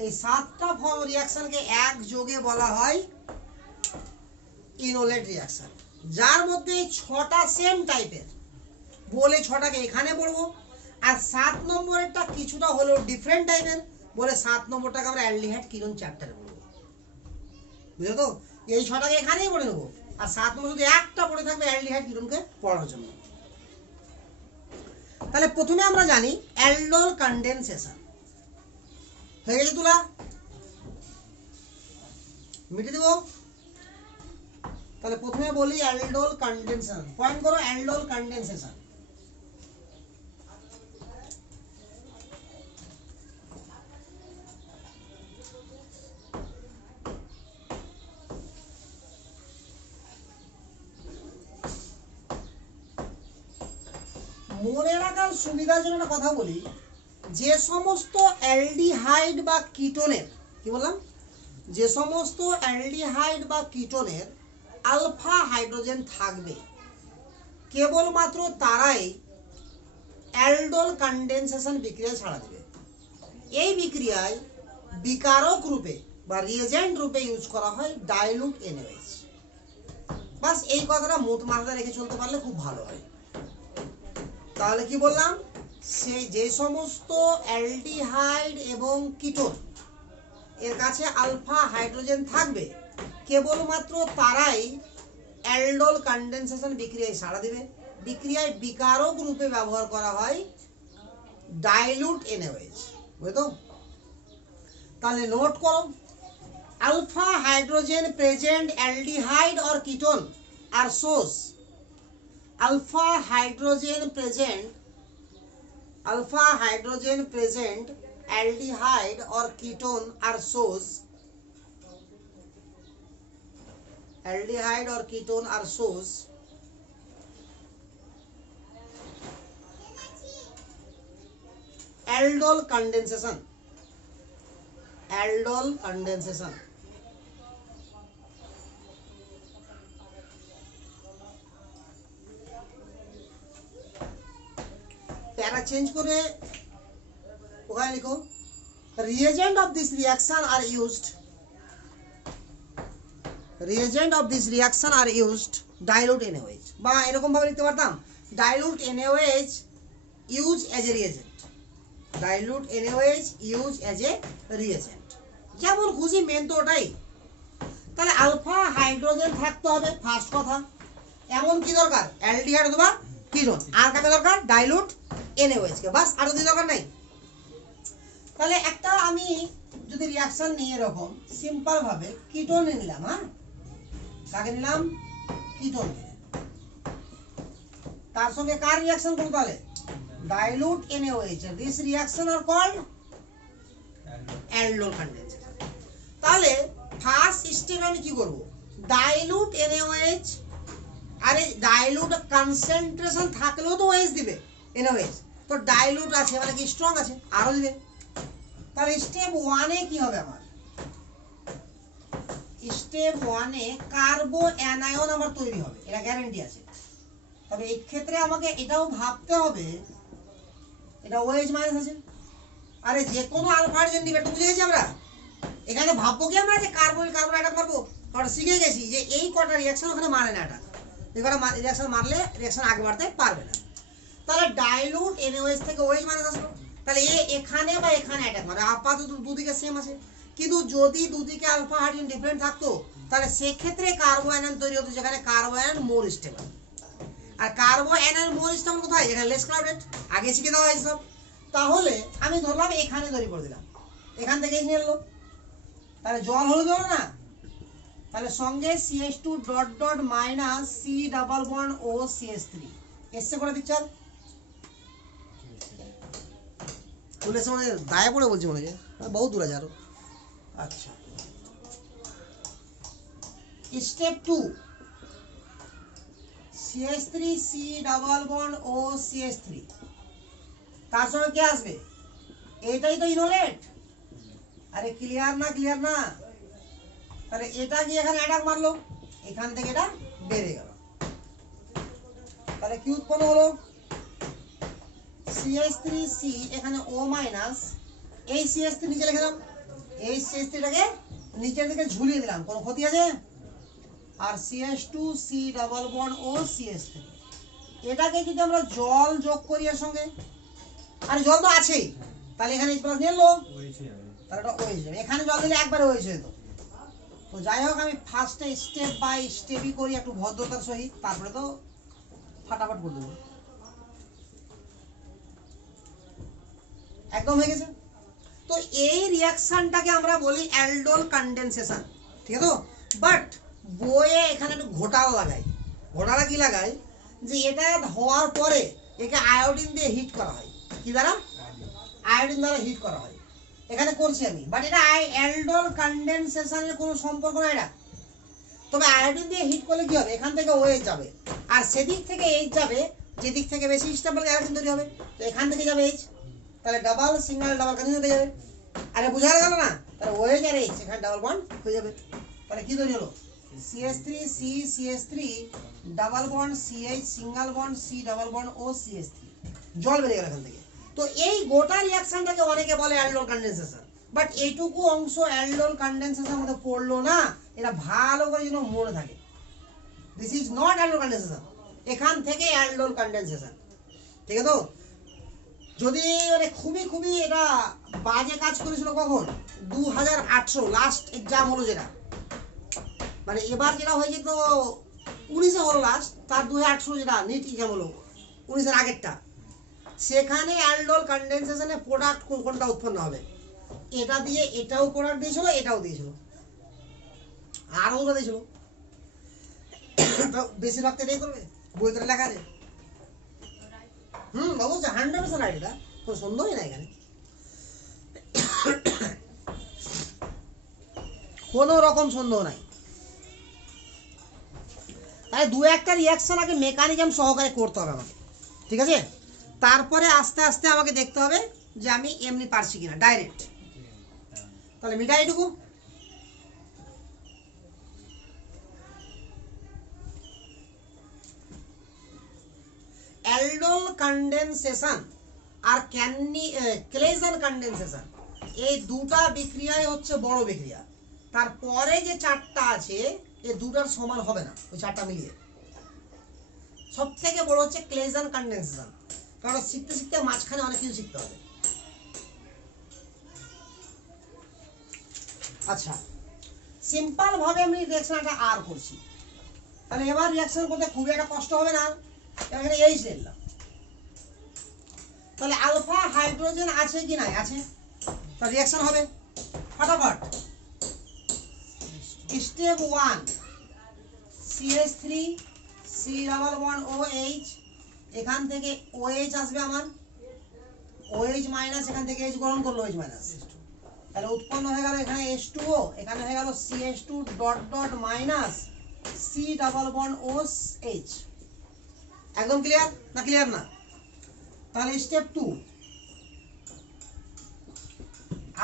এই 7টা ফর্ম রিয়াকশনকে একযোগে বলা হয় ইনোলেট রিয়াকশন, যার মধ্যে 6টা সেম টাইপের বলে 6টাকে এখানে পড়বো, আর 7 নম্বরেরটা কিছুটা হলেও ডিফারেন্ট টাইপের বলে 7 নম্বরটাকে আমরা অ্যালডিহাইড কিটোন চ্যাপ্টারে পড়বো। বুঝলো তো? এই 6টাকে এখানেই পড়ে নেবো, আর 7 নম্বর শুধু একটা পড়ে থাকবে অ্যালডিহাইড কিটোনকে পড়ার জন্য। তাহলে প্রথমে আমরা জানি অ্যালডোল কনডেনসেশন হয়ে গেছে। তুলা মিটে দেবো। তাহলে প্রথমে বলি অ্যালডোল কনডেনসেশন। পয়েন্ট করো অ্যালডোল কনডেনসেশন। মনে রাখার সুবিধার জন্য একটা কথা বলি, যে সমস্ত অ্যালডিহাইড বা কিটোনের, কি বললাম, যে সমস্ত অ্যালডিহাইড বা কিটোনের আলফা হাইড্রোজেন থাকবে কেবলমাত্র তারাই অ্যালডোল কনডেনসেশন বিক্রিয়া ছাড়া দেবে। এই বিক্রিয়ায় বিকারক রূপে বা রিয়েজেন্ট রূপে ইউজ করা হয় ডাইলুট NaOH। বাস এই কথাটা মোট মাথায় রেখে চলতে পারলে খুব ভালো হয়। তাহলে কি বললাম, সেই যে সমস্ত অ্যালডিহাইড এবং কিটোন এর কাছে আলফা হাইড্রোজেন থাকবে কেবলমাত্র তারাই অ্যালডোল কনডেনসেশন বিক্রিয়ায় সাড়া দিবে। বিক্রিয়ায় বিকারক রূপে ব্যবহার করা হয় ডাইলুট NaOH। বুঝতো? তাহলে নোট করো, alpha hydrogen present aldehyde or ketone আর source. alpha hydrogen present aldehyde or ketone are source. Aldehyde or ketone are source. Aldol condensation. Aldol condensation. প্যারা চেঞ্জ করে ওখানে লিখো, reagent of this reaction are used dilute NaOH, বা এরকম ভাবে লিখতে পারতাম dilute NaOH used as a reagent, dilute NaOH used as a reagent, যেমন খুশি, মেন তো ওটাই। তাহলে আলফা হাইড্রোজেন থাকতে হবে ফার্স্ট কথা, এমন কি দরকার অ্যালডিহাইড অথবা কিটোন, আর কাকে দরকার ডাইলুট NaOH কে, বাস আর কিছু দরকার নাই। তাহলে একটা আমি যদি রিঅ্যাকশন নিয়ে এরকম সিম্পল ভাবে কিটোন নিলাম, হ্যাঁ কাকে নিলাম, কিটোন, তার সঙ্গে কার রিঅ্যাকশন করব, তাহলে dilute NaOH, this reaction are called aldol condensation. তাহলে ফার্স্ট স্টেপ আমি কি করব, ডাইলুট NaOH, আরে ডাইলুট কনসেন্ট্রেশন থাকলেও তো OH দিবে NaOH, তো ডাইলুট আছে মানে কি স্ট্রং আছে, আরো দিবে। তাহলে স্টেপ 1 এ কি হবে আমার, স্টেপ 1 এ কার্বো অ্যানায়ন আমার তৈরি হবে, এটা গ্যারান্টি আছে। তবে এই ক্ষেত্রে আমাকে এটাও ভাবতে হবে, এটা OH মাইনাস আছে, আরে যে কোনো আলফা হাইড্রোজেন নিবে, এটা বুঝে গেছি আমরা। এখানে ভাববো কি আমরা যে কার্বন কার্বন অ্যাটাক করবো, কারণ শিখে গেছি যে এই কটা রিঅ্যাকশন ওখানে মানে না, এটা এই কটা রিঅ্যাকশন মারলে রিঅ্যাকশন আগে বাড়তে পারবে না। তাহলে ডাইলুট NaOH থেকে OH মাইনাস আসলো, তাহলে এখানে বা এখানে অ্যাটাক মারে, আপাতত দুদিকে সেম আছে। কিন্তু যদি দুদিকে আলফা হাইড্রোজেন ডিফারেন্ট থাকতো তাহলে সেক্ষেত্রে কার্বো অ্যানায়ন তৈরি হতো, যেখানে কার্বো অ্যানায়ন মোর স্টেবল। আর কার্বো অ্যানায়ন মোর স্টেবল কোথায়, এখানে লেস ক্রাউডেড, আগে শিখে দেওয়া হয়েছে সব। তাহলে আমি ধরলাম এখানে তৈরি করে দিলাম, এখান থেকে নিয়ে এলো, তাহলে জল হলো জল না, তাহলে সঙ্গে CH2 dot dot minus C double bond O CH3 এসছে করে পিকচার তুলেছে, মানে দায়ে পড়ে বলছি মনে হয়, বহুত দূর আছে আরো। আচ্ছা, step 2, CH3 C double bond O CH3 তার সঙ্গে কি আসবে, এটাই তো ইনোলেট। আরে ক্লিয়ার না, ক্লিয়ার না? তাহলে এটা গিয়ে এখানে অ্যাটাক মারলো, এখান থেকে এটা বেড়ে গেল, তাহলে কি উৎপন্ন হলো, CH3C এখানে O মাইনাস, এই CH3 নিচে লিখে দাও, এই CH3টাকে নিচের দিকে ঝুলিয়ে দিলাম, কোনো ক্ষতি আছে? আর CH2C double bond O CH3, এটাকে যদি আমরা জল যোগ করি এর সঙ্গে, আর জল তো আছেই, তাহলে এখানে H+ নিয়ে এলো, ওইছে যাবে। তাহলে এটা OH যাবে, এখানে জল দিলে একবারে OH হয়ে যেত। তো যাই হোক, আমি ফার্স্টে স্টেপ বাই স্টেপই করি একটু ভদ্রতার সহিত, তারপরে তো ফাটাফাট করে দেবো। একদম হয়ে গেছে। তো এই রিয়াকশনটাকে আমরা বলি অ্যালডোল কনডেনসেশন, ঠিক আছে? তো বাট বইয়ে এখানে একটু ঘোটালা লাগাই। ঘোটালা কি লাগাই, যে এটা হওয়ার পরে একে আয়োডিন দিয়ে হিট করা হয়। কি দ্বারা? আয়োডিন দ্বারা হিট করা হয়। এখানে করছি আমি, বাট এটা অ্যালডোল কনডেনসেশনের কোনো সম্পর্ক নাই এটা। তবে আয়োডিন দিয়ে হিট করলে কি হবে, এখান থেকে OH যাবে, আর সেদিক থেকে H যাবে, যেদিক থেকে বেশি স্টেবল আয়োডিন তৈরি হবে, তো এখান থেকে যাবে H, তাহলে ডাবল সিঙ্গেল ডাবল কন্ডিশন হয়ে যাবে। আরে বুঝা গেল না? তাহলে OH আর H এখানে ডাবল বন্ড হয়ে যাবে, তাহলে কি তৈরি হলো, CH3C CH3 double bond CH single bond C double bond O CH3, জল বেরিয়ে গেল এখান থেকে। তো এই গোটা রিঅ্যাকশনটাকে অনেকে বলে অ্যালডোল কনডেনসেশন, বাট এইটুকু অংশ অ্যালডোল কনডেনসেশনের মধ্যে পড়লো না, এটা ভালো করে যেন মনে থাকে, this is not aldol condensation, এখান থেকে অ্যালডোল কনডেনসেশন, ঠিক আছে? তো যদি মানে খুবই খুবই এটা বাজে কাজ করেছিল কখন, 2008 লাস্ট এক্সাম হলো যেটা, মানে এবার যেটা হয়েছে তো 19-এ হলো লাস্ট, তার 2008 যেটা নিট এক্সাম হলো 19-এর আগেরটা, সেখানে অ্যালডোল কনডেনসেশনের প্রোডাক্ট কোনটা উৎপন্ন হবে, এটা দিয়ে এটাও প্রোডাক্ট দিয়েছিল, এটাও দিয়েছিল, আরও ওটা দিয়েছিল, বেশিরভাগ তো এটাই করবে, বইতে লেখা আছে। বাবু 100% রাইট, এটা কোনো সন্দেহই নাই এখানে, কোনো রকম সন্দেহ নাই। তাই দু একটা রিয়াকশন আগে মেকানিজম সহকারে করতে হবে আমাকে, ঠিক আছে? তারপরে আস্তে আস্তে আমাকে দেখতে হবে যে আমি এমনি পারছি কিনা ডাইরেক্ট। তাহলে মিটাই এটুকু। অ্যালডোল কনডেনসেশন আর ক্লেজন কনডেনসেশন, এই দুটা বিক্রিয়াই হচ্ছে বড় বিক্রিয়া। তারপরে যে চারটা আছে এই দুটার সমান হবে না, ওই চারটা মিলিয়ে সব থেকে বড় হচ্ছে ক্লেজন কনডেনসেশন, কারণ শিখতে শিখতে মাঝখানে অনেক কিছু শিখতে হবে। আচ্ছা, সিম্পল ভাবে আমি রিঅ্যাকশনটা আর করছি, তাহলে এবার রিঅ্যাকশন করতে খুব একটা কষ্ট হবে না। এখানে H নিলাম, তাহলে আলফা হাইড্রোজেন আছে কি নাই, আছে, তাহলে রিঅ্যাকশন হবে ফটাফট। Step 1 CH3 C double bond OH, এখান থেকে OH আসবে আমার, OH মাইনাস, এখান থেকে H গ্রহণ করলো OH মাইনাস, তাহলে উৎপন্ন হয়ে গেল এখানে H2O, এখানে হয়ে গেল CH2 dot dot minus C double bond OH। একদম ক্লিয়ার না, ক্লিয়ার না? তাহলে স্টেপ 2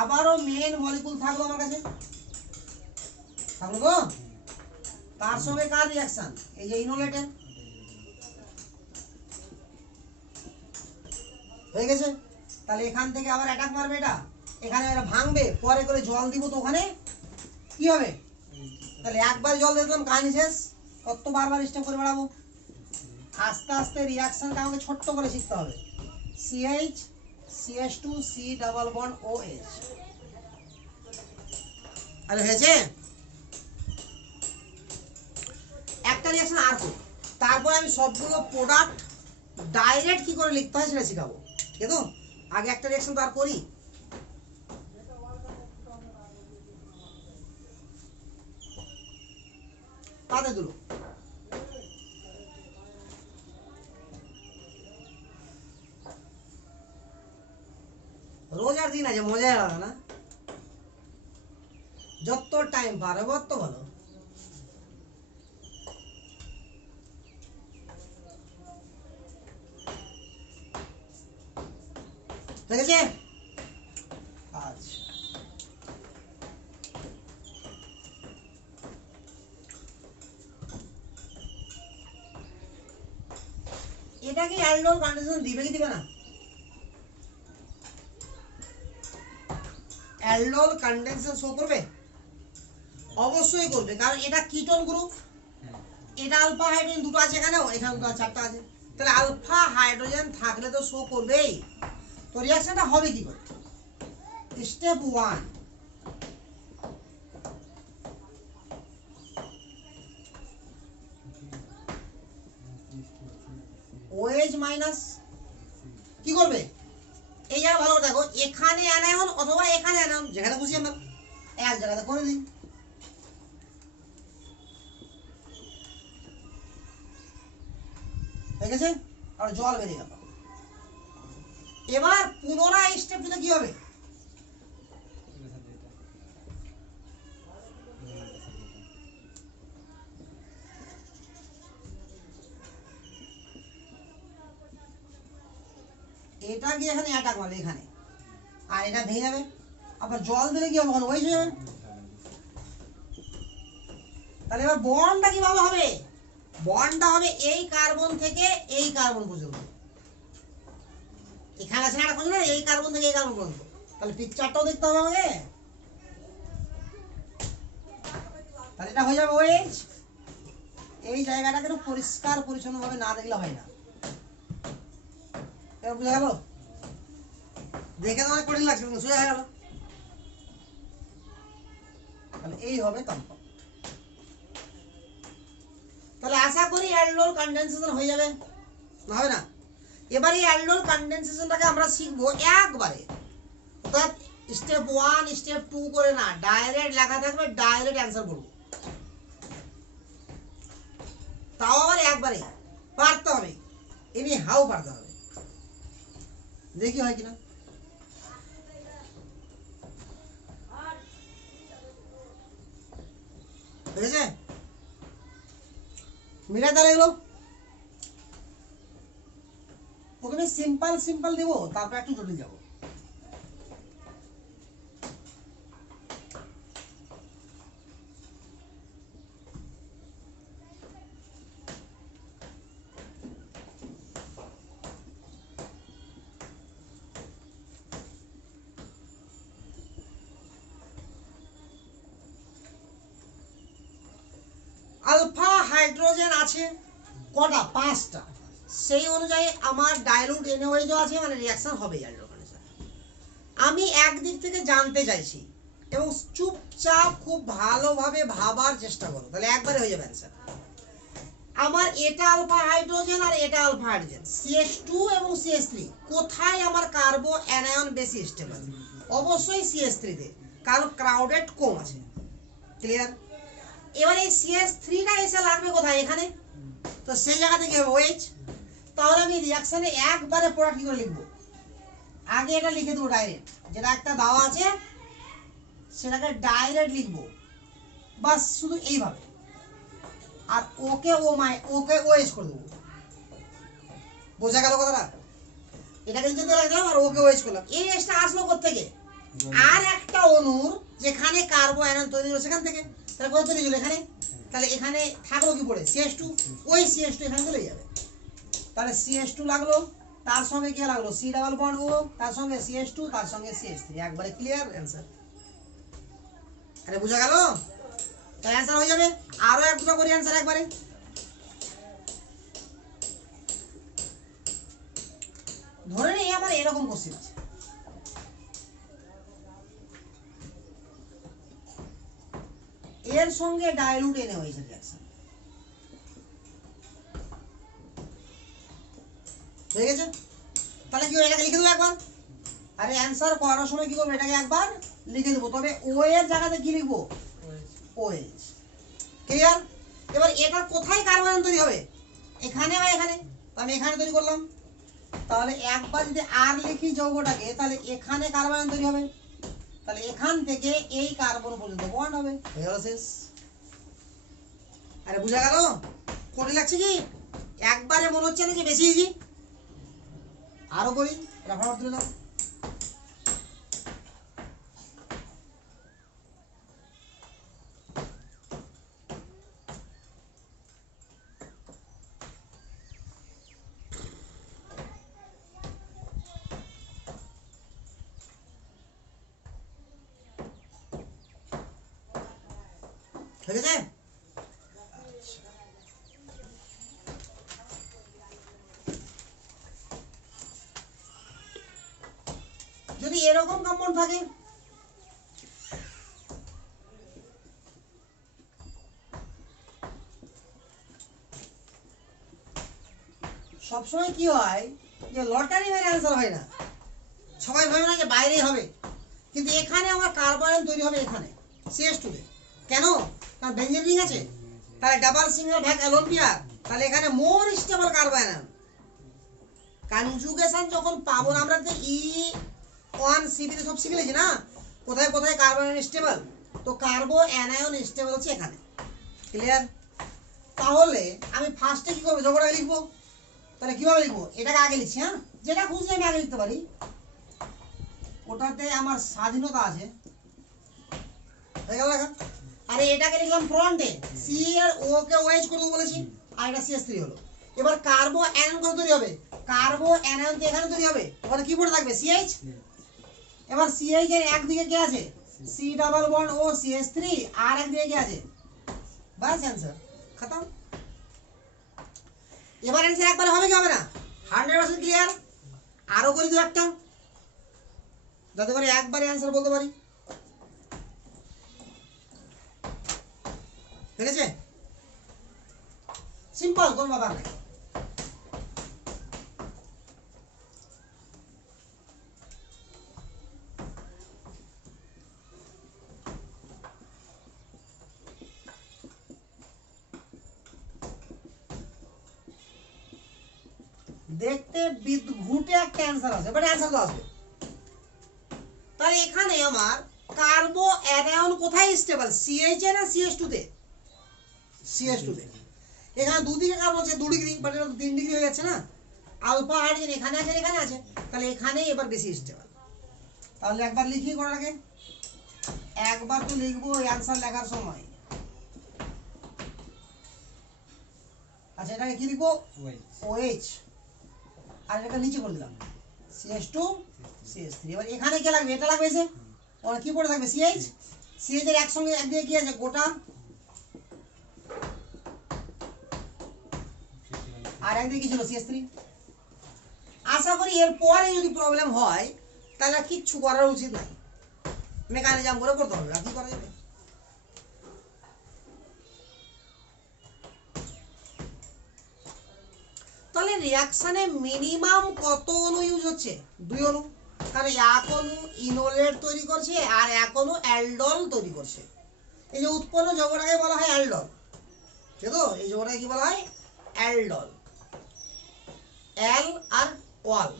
আবারও মেন মলিকুল থাকলো আমার কাছে, থাকলো তো, তার সঙ্গে কার রিঅ্যাকশন, এই যে ইনোলেটের হয়ে গেছে। তাহলে এখান থেকে আবার অ্যাটাক মারবে, এটা এখানে এটা ভাঙবে, পরে করে জল দিব, তো ওখানে কি হবে, তাহলে একবার জল দিয়ে দিলাম, কাহিনী শেষ, কত বারবার স্টেপ করে বেড়াবো। আস্তে আস্তে রিঅ্যাকশনটা আমাকে ছোট্ট করে শিখতে হবে, CH CH2 C double bond OH। আরে হয়েছে, একটা রিঅ্যাকশন আর করব, তারপর আমি সবগুলো প্রোডাক্ট ডাইরেক্ট কি করে লিখতে হয় সেটা শেখাবো, ঠিক আছে? আগে একটা রিঅ্যাকশন তো আর করি। তাতে দিল রোজার দিন আছে, মজাই আলাদা না, যত টাইম পার হবে তত ভালো। দেখেছে? আচ্ছা, এটা কি অ্যালডোল কন্ডেনসেশন দিবে কি দিবে না? অ্যালডোল কন্ডেনসেশন শো করবে? অবশ্যই করবে, কারণ এটা কিটোন গ্রুপ, হ্যাঁ এটা আলফা হাইড্রোজেন দুটো আছে এখানেও, এখানে দুটো আছে, চারটা আছে, তাহলে আলফা হাইড্রোজেন থাকলে তো শো করবেই। তো রিঅ্যাকশনটা হবে কি করে? স্টেপ 1, OH মাইনাস কি করবে? এই জায়গা ভালো করে দেখো, এখানে অ্যানায়ন অথবা এখানে অ্যানায়ন, যেখানে খুশি আমরা এক জায়গাতে করে দিই। ঠিক আছে, আর জল বেরিয়ে গেল। এবার পুনরায় স্টেপ দিলে কি হবে? এটা গিয়ে এখানে অ্যাটাক মারবে এখানে, আর এটা ভেঙে যাবে। আবার জল দিলে কি হবে? ওখানে ওই হয়ে যাবে। তাহলে এবার বন্ডটা কিভাবে হবে? বন্ডটা হবে এই কার্বন থেকে এই কার্বন পর্যন্ত। এখানে আছে না একটা না, এই কার্বন থেকে এই কার্বন পর্যন্ত। তাহলে পিকচারটাও দেখতে হবে আমাকে। তাহলে এটা হয়ে যাবে OH। এই জায়গাটাকে একটু পরিষ্কার পরিচ্ছন্ন ভাবে না দেখলে হয় না। এবার বুঝা গেল? দেখে তো অনেক কঠিন লাগছে, কিন্তু সোজা হয়ে গেল। তাহলে এই হবে কম্পাউন্ড। তাহলে আশা করি অ্যালডোল কনডেনসেশন হয়ে যাবে, না হবে না? এবারে এই অ্যালডোল কনডেনসেশনটাকে আমরা শিখবো একবারে, অর্থাৎ স্টেপ 1 স্টেপ 2 করে না, ডাইরেক্ট লেখা থাকবে, ডাইরেক্ট অ্যান্সার করবো। তাও আবার একবারে পারতে হবে, এমনি হাউ পারতে হবে। দেখি হয় কিনা। বুঝেছে? মিলাই তাহলে এগুলো প্রথমে সিম্পল সিম্পল দেবো, তারপর একটু জটিল যাবো। আলফা হাইড্রোজেন আছে কটা? 5টা। সেই অনুযায়ী আমার ডাইলুট NaOH আছে, মানে রিঅ্যাকশন হবে অ্যালডোল কন্ডেনসেশন। আমি একদিক থেকে জানতে চাইছি এবং চুপচাপ খুব ভালোভাবে ভাবার চেষ্টা করো, তাহলে একবারে হয়ে যাবে অ্যান্সার। আমার এটা আলফা হাইড্রোজেন আর এটা আলফা হাইড্রোজেন, CH2 এবং CH3, কোথায় আমার কার্বো অ্যানায়ন বেশি স্টেবল? অবশ্যই CH3 তে, কারণ ক্রাউডেড কম আছে। ক্লিয়ার? এবার এই CH3টা এসে লাগবে কোথায়? এখানে। তো সেই জায়গাতে কি হবে? OH। তাহলে আমি রিঅ্যাকশনে একবারে প্রোডাক্ট কি করে লিখবো? আগে এটা লিখে দেবো ডাইরেক্ট, যেটা একটা দেওয়া আছে সেটাকে ডাইরেক্ট লিখবো, বাস শুধু এইভাবে। আর ওকে OH করে দেবো। বোঝা গেল কথাটা? এটাকে যদি রাখলাম আর ওকে OH করলাম, এই এসটা আসলো কোত্থেকে? আর একটা অণুর যেখানে কার্বো আয়ন তৈরি হলো সেখান থেকে। তাহলে কোথায় তৈরি হলো? এখানে। তাহলে এখানে থাকলো কি পড়ে? CH2। ওই CH2 এখানে চলে যাবে। তাহলে CH2 লাগলো, তার সঙ্গে কি লাগলো? C ডাবল বন্ড O, তার সঙ্গে CH2, তার সঙ্গে CH3, একবারে ক্লিয়ার অ্যান্সার। আরে বুঝা গেল? তাই অ্যান্সার হয়ে যাবে। আরো এক দুটো করি অ্যান্সার একবারে। ধরে নেই আমার এরকম কোশ্চেন আছে, এর সঙ্গে ডাইলুট NaOH রিঅ্যাকশন হয়ে গেছে। তাহলে কি এটাকে লিখে দেবো একবার? আরে অ্যান্সার করার সময় কি করবো? এটাকে একবার লিখে দেবো, তবে ও এর জায়গাতে কি লিখবো? OH। ক্লিয়ার? এবার এটা কোথায় কার্বন তৈরি হবে? এখানে বা এখানে? আমি এখানে তৈরি করলাম। তাহলে একবার যদি আর লিখি যৌগটাকে, তাহলে এখানে কার্বন তৈরি হবে। তাহলে এখান থেকে এই কার্বন পর্যন্ত বন্ড হবে, হয়ে গেল শেষ। আরে বুঝা গেল? কঠিন লাগছে কি? একবারে মনে হচ্ছে না যে বেশি ইজি? আরো করি, এটা ফটাফট তুলে দাও। ঠিক আছে? যদি এরকম কম্পাউন্ড থাকে, সবসময় কি হয় যে লটারি মেরে অ্যান্সার হয় না, সবাই ভাবে না যে বাইরেই হবে, কিন্তু এখানে আমার কার্বন তৈরি হবে এখানে CH2 তে। কেন? কারণ বেঞ্জিন রিং আছে, তাহলে ডাবল সিঙ্গেল ভাগ অ্যালোন পেয়ার, তাহলে এখানে মোর স্টেবল কার্বন। কনজুগেশন যখন পাবো না আমরা, তো E1CP তে সব শিখে নিয়েছি না কোথায় কোথায় কার্বন স্টেবল, তো কার্বো অ্যানায়ন স্টেবল হচ্ছে এখানে। ক্লিয়ার? তাহলে আমি ফার্স্টে কি করবো, যোগটাকে লিখবো। তাহলে কিভাবে লিখবো, এটাকে আগে লিখছি, হ্যাঁ, যেটা খুঁজলে আমি আগে লিখতে পারি, ওটাতে আমার স্বাধীনতা আছে, হয়ে গেল লেখা। আরে এটাকে লিখলাম ফ্রন্টে, সি আর ও কে ওএইচ করে দেবো বলেছি, আর এটা CH3 হলো। এবার কার্বো অ্যানায়ন কত তৈরি হবে, কার্বো অ্যানায়ন তো এখানে তৈরি হবে, ওখানে কি পড়ে থাকবে CH। এবার CH এর একদিকে কি আছে, C double bond O CH3, আর একদিকে কি আছে, বাস অ্যান্সার খতম। এবার অ্যান্সার একবারে হবে কি হবে না, 100% ক্লিয়ার। আরো করে দিও একটা, যাতে করে একবারে অ্যান্সার বলতে পারি, ঠিক আছে? সিম্পল, কোন ব্যাপার নাই। দেখতে বিদঘুটে একটা অ্যান্সার আছে, বাট অ্যান্সার তো আসবে। তাহলে এখানে আমার কার্বো অ্যানায়ন কোথায় স্টেবল, CH এ না CH2 তে? CH2 তে। এখানে দুদিকে কার্বন আছে 2 ডিগ্রি, বাট এটা 3 ডিগ্রি হয়ে যাচ্ছে না। আলফা হাইড্রোজেন এখানে আছে, এখানে আছে, তাহলে এখানেই এবার বেশি স্টেবল। তাহলে একবার লিখি করার আগে, একবার তো লিখবো অ্যান্সার লেখার সময়। আচ্ছা, এটাকে কি লিখবো, OH, আর এটা নিচে করে দিলাম CH2 CH3। এবার এখানে কি লাগবে, এটা লাগবে এসে, ওর কি পড়ে থাকবে CH। CH এর একসঙ্গে একদিকে কি আছে, গোটা, আর একদিকে কি ছিল CH3। আশা করি এর পরে যদি প্রবলেম হয় তাহলে কিচ্ছু করার উচিত নাই, মেকানিজম করে করতে হবে, আর কি করা যাবে। তাহলে রিঅ্যাকশনে মিনিমাম কত অণু ইউজ হচ্ছে, 2 অণু, কারণ এক অণু ইনোলেট তৈরি করছে আর এক অণু অ্যালডল তৈরি করছে। এই যে উৎপন্ন যৌগটাকে বলা হয় অ্যালডল, ঠিক তো? এই যৌগটাকে কি বলা হয়, অ্যালডল। অ্যাল আর ওয়াল,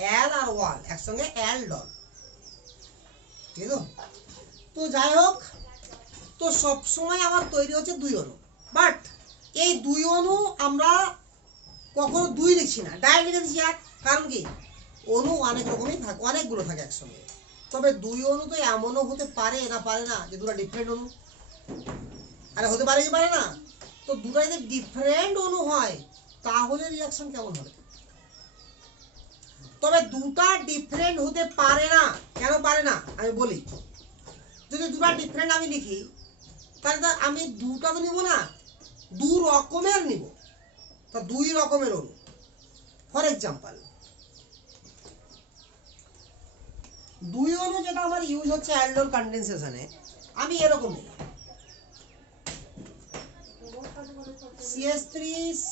অ্যাল আর ওয়াল একসঙ্গে অ্যালডল, ঠিক তো? তো যাই হোক, তো সব সময় আমার তৈরি হচ্ছে 2 অণু, বাট এই 2 অণু আমরা কখনো 2 লিখছি না, ডাইরেক্ট লিখে দিচ্ছি 1। কারণ কি, অণু অনেক রকমই থাকে, অনেকগুলো থাকে একসঙ্গে। তবে 2 অণু তো এমনও হতে পারে না, পারে না যে দুটো ডিফারেন্ট অণু, আরে হতে পারে কি পারে না? তো দুটো যদি ডিফারেন্ট অণু হয় তাহলে রিঅ্যাকশন কেমন হবে? তবে দুটা ডিফারেন্ট হতে পারে না, কেন পারে না আমি বলি। যদি দুটো ডিফারেন্ট আমি লিখি, তাহলে তো আমি দুটো তো নিব না, 2 রকমের নিব, তা 2 রকমের অণু। ফর এক্সাম্পল, 2 অণু যেটা আমার ইউজ হচ্ছে অ্যালডোল কনডেনসেশনে, আমি এরকম নিলাম CH3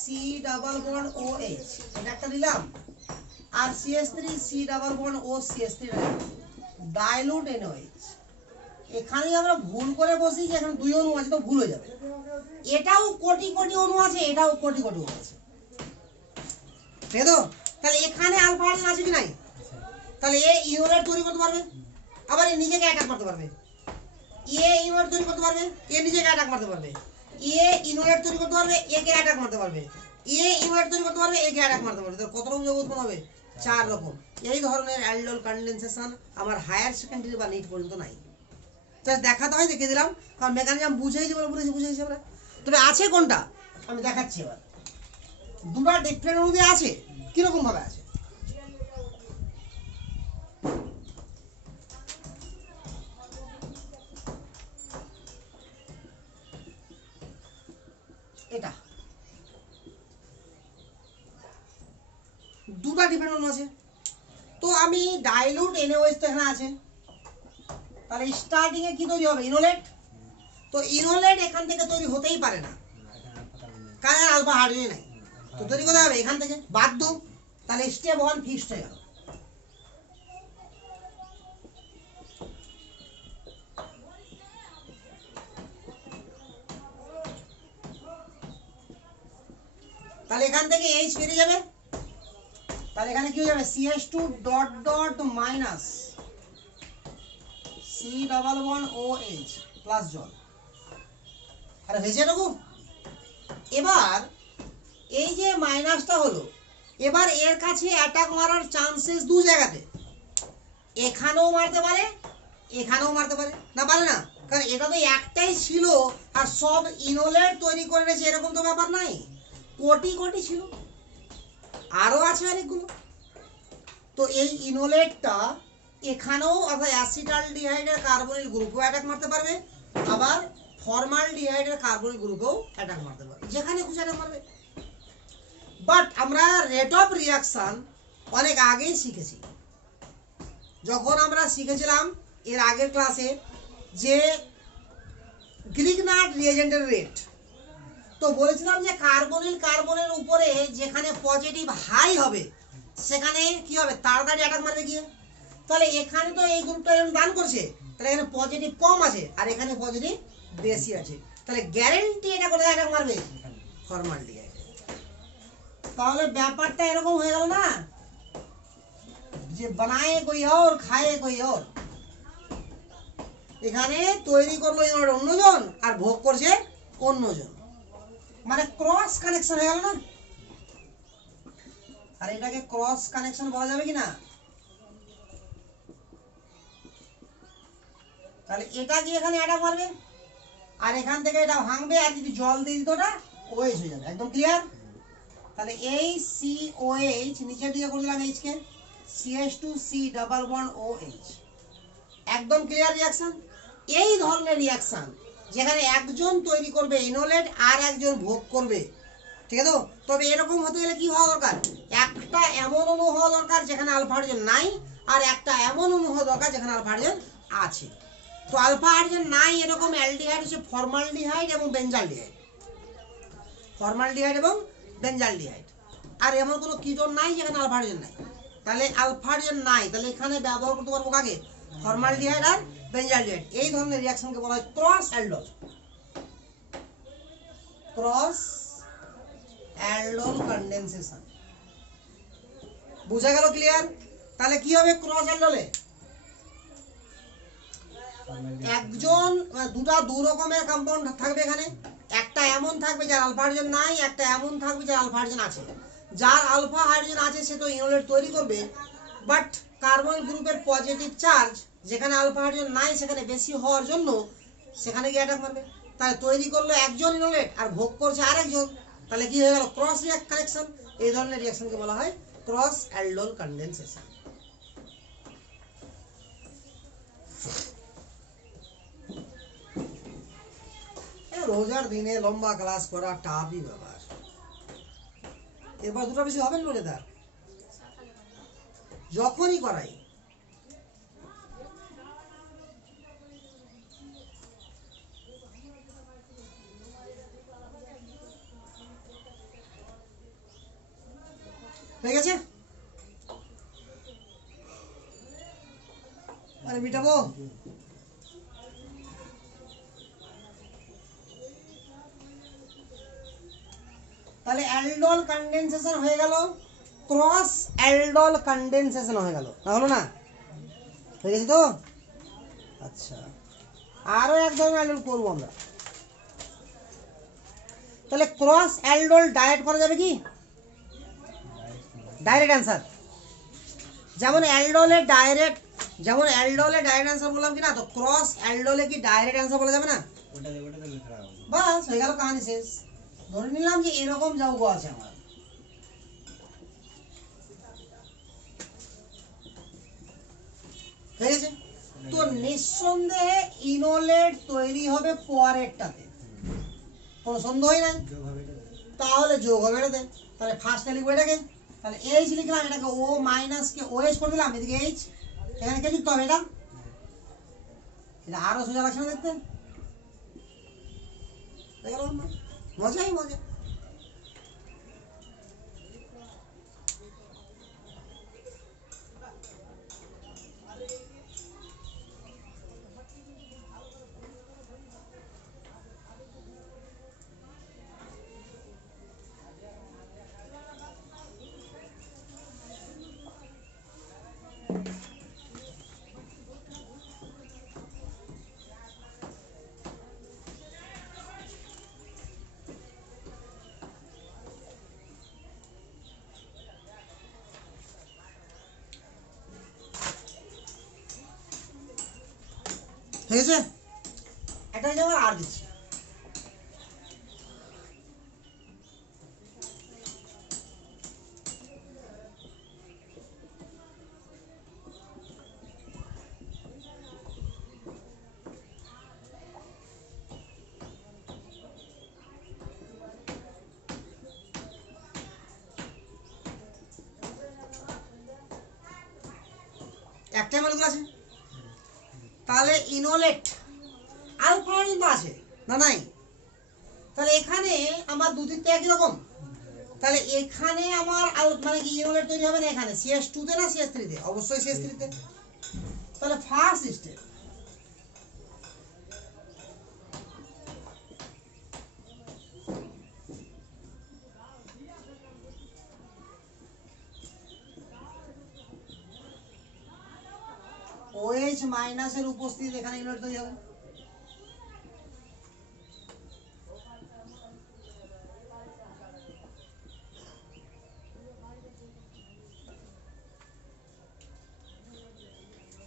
C double bond OH, এটা একটা নিলাম, আর CH3 C double bond O CH3 dilute NOH। এখানেই আমরা ভুল করে বসি যে এখানে 2 অণু আছে, তো ভুল হয়ে যাবে। এটাও কোটি কোটি অণু আছে, এটাও কোটি কোটি অণু আছে, ঠিক তো? তাহলে এখানে আলফা হাইড্রোজেন আছে কি নাই? তাহলে এ ইনোলেট তৈরি করতে পারবে, আবার এ নিজেকে অ্যাটাক করতে পারবে। এ ইনোলেট তৈরি করতে পারবে, এ নিজেকে অ্যাটাক করতে পারবে। এ ইনোলেট তৈরি করতে পারবে, একে অ্যাটাক মারতে পারবে। এ ইনোলেট তৈরি করতে পারবে, একে অ্যাটাক মারতে পারবে। তো কত রকম যৌগ উৎপন্ন হবে, 4 রকম। এই ধরনের অ্যালডোল কনডেনসেশন আমার হায়ার সেকেন্ডারি বা নিট পর্যন্ত নাই, জাস্ট দেখাতে হয়, দেখিয়ে দিলাম, কারণ মেকানিজম বুঝেইছি বলে বুঝেছি আমরা। তবে আছে কোনটা আমি দেখাচ্ছি এবার, দুটো ডিফারেন্ট অনুযায়ী আছে, কিরকম ভাবে আছে। অন্য আছে। তো আমি ডাইলুট NaOH তো এখানে আছে, তাহলে স্টার্টিং এ কি তৈরি হবে? ইনোলেট। তো ইনোলেট এখান থেকে তৈরি হতেই পারে না, কারণ আলফা হাইড্রোজেন নাই। তো তৈরি করতে হবে এখান থেকে বাধ্য। তাহলে স্টেপ 1 ফিক্সড হয়ে গেল। তাহলে এখান থেকে H বেরিয়ে যাবে, তাহলে এখানে কি হয়ে যাবে? CH2 dot dot minus C11OH plus জল। আরে হয়েছে এটুকু। এবার এই যে মাইনাসটা হলো, এবার এর কাছে অ্যাটাক মারার চান্সেস দু জায়গাতে, এখানেও মারতে পারে, এখানেও মারতে পারে, না পারে না? কারণ এটা তো একটাই ছিল আর সব ইনোলেট তৈরি করে নিয়েছে, এরকম তো ব্যাপার নাই, কোটি কোটি ছিল, আরো আছে অনেকগুলো। তো এই ইনোলেটটা এখানেও অর্থাৎ অ্যাসিটালডিহাইডের কার্বনিল গ্রুপও অ্যাটাক মারতে পারবে, আবার ফর্মালডিহাইডের কার্বনিল গ্রুপও অ্যাটাক মারতে পারবে, যেখানে খুশি অ্যাটাক মারবে। বাট আমরা রেট অফ রিয়াকশন অনেক আগেই শিখেছি, যখন আমরা শিখেছিলাম এর আগের ক্লাসে যে গ্রিগনার্ড রিয়েজেন্টের রেট, তো বলেছিলাম যে কার্বনিল কার্বনের উপরে যেখানে পজিটিভ হাই হবে সেখানে কি হবে? তাড়াতাড়ি অ্যাটাক মারবে গিয়ে। তাহলে এখানে তো এই গ্রুপটা যখন দান করছে, তাহলে এখানে পজিটিভ কম আছে আর এখানে পজিটিভ বেশি আছে, তাহলে গ্যারেন্টি এটা কোথায় অ্যাটাক মারবে? ফর্মালডিহাইড। তাহলে ব্যাপারটা এরকম হয়ে গেল না যে বানায়ে কোই और খায়ে কোই और। এখানে তৈরি করলো অন্যজন আর ভোগ করছে অন্যজন, মানে ক্রস কানেকশন হয়ে গেল না। আর এটাকে ক্রস কানেকশন বলা যাবে কি না? তাহলে এটা কি এখানে অ্যাটাক মারবে আর এখান থেকে এটা ভাঙবে, আর যদি জল দিয়ে দিত ওটা OH হয়ে যাবে। একদম ক্লিয়ার? তাহলে এই COH নিচের দিকে করে দিলাম H কে, CH2C11OH। একদম ক্লিয়ার রিয়াকশন। এই ধরনের রিয়াকশন যেখানে একজন তৈরি করবে ইনোলেট আর একজন ভোগ করবে, ঠিক আছে? তো তবে এরকম হতে গেলে কি হওয়া দরকার? একটা এমন অণু হওয়া দরকার যেখানে আলফা হাইড্রোজেন নাই, আর একটা এমন অণু হওয়া দরকার যেখানে আলফা হাইড্রোজেন আছে। তো আলফা হাইড্রোজেন নাই এরকম অ্যালডিহাইড হচ্ছে ফর্মালডিহাইড এবং বেঞ্জালডিহাইড, ফর্মালডিহাইড এবং বেঞ্জালডিহাইড। আর এমন কোনো কিটোন নাই যেখানে আলফা হাইড্রোজেন নাই। তাহলে আলফা হাইড্রোজেন নাই, তাহলে এখানে ব্যবহার করতে পারবো কাকে? ফর্মালডিহাইড আর বেঞ্জালডিহাইড। এই ধরনের রিঅ্যাকশনকে বলা হয় cross aldol, cross aldol condensation. বুঝা গেল? ক্লিয়ার? তাহলে কি হবে ক্রস অ্যালডোলে? একজন দু রকমের কম্পাউন্ড থাকবে এখানে, একটা এমন থাকবে যার আলফা হাইড্রোজেন নাই, একটা এমন থাকবে যার আলফা হাইড্রোজেন আছে। যার আলফা হাইড্রোজেন আছে সে তো ইনোলেট তৈরি করবে, বাট কার্বনিল গ্রুপের পজিটিভ চার্জ যেখানে আলফা হাইড্রোজেন নাই সেখানে বেশি হওয়ার জন্য সেখানে গিয়ে অ্যাটাক মারবে। তাহলে তৈরি করলো একজন ইনোলেট আর ভোগ করছে আরেকজন, তাহলে কি হয়ে গেল? Cross react connection. এই ধরনের রিঅ্যাকশনকে বলা হয় ক্রস অ্যালডোল কনডেনসেশন। রোজার দিনে লম্বা ক্লাস করা টাফই ব্যাপার। এবার দুটো বেশি হবেন বলে তার যখনই করাই। হয়ে গেছে? আরে মিটাবো। তাহলে অ্যালডোল কনডেনসেশন হয়ে গেল, ক্রস অ্যালডোল কনডেনসেশন হয়ে গেল, না হলো না? হয়ে গেছে তো? আচ্ছা, আরো এক ধরনের অ্যালডোল করবো আমরা। তাহলে ক্রস অ্যালডোল ডাইরেক্ট করা যাবে কি? Direct answer. যেমন অ্যালডোলে ডাইরেক্ট অ্যান্সার বললাম কি না, তো ক্রস অ্যালডোলে কি ডাইরেক্ট অ্যান্সার বলা যাবে না? বাস হয়ে গেল, কাহিনী শেষ। ধরে নিলাম যে এরকম যৌগ আছে আমার, ঠিক আছে? তো নিঃসন্দেহে ইনোলেট তৈরি হবে পরেরটাতে, কোনো সন্দেহই নাই। তাহলে যোগ হবে এটাতে। তাহলে ফার্স্টে লিখবো এটাকে তাহলে এইচ লিখলাম, এটাকে ও মাইনাস কে ওএইচ করে দিলাম, এদিকে এইচ, এখানে কে লিখতে হবে? এটা আরো সোজা লাগছে না দেখতে? দেখলাম না, মজাই মজা। ঠিক আছে, একটা যেমন আর দিচ্ছি। একটাই মলিকুল আছে, তাহলে ইনোলেট আলফা কিন্তু আছে না নাই? তাহলে এখানে আমার দুদিকটা একই রকম, তাহলে এখানে আমার মানে কি ইনোলেট তৈরি হবে না এখানে CS2 তে না CS3 তে? অবশ্যই CS3 তে। তাহলে ফার্স্ট স্টেপ, OH মাইনাসের উপস্থিতি এখানে ইনোলেট তৈরি হবে।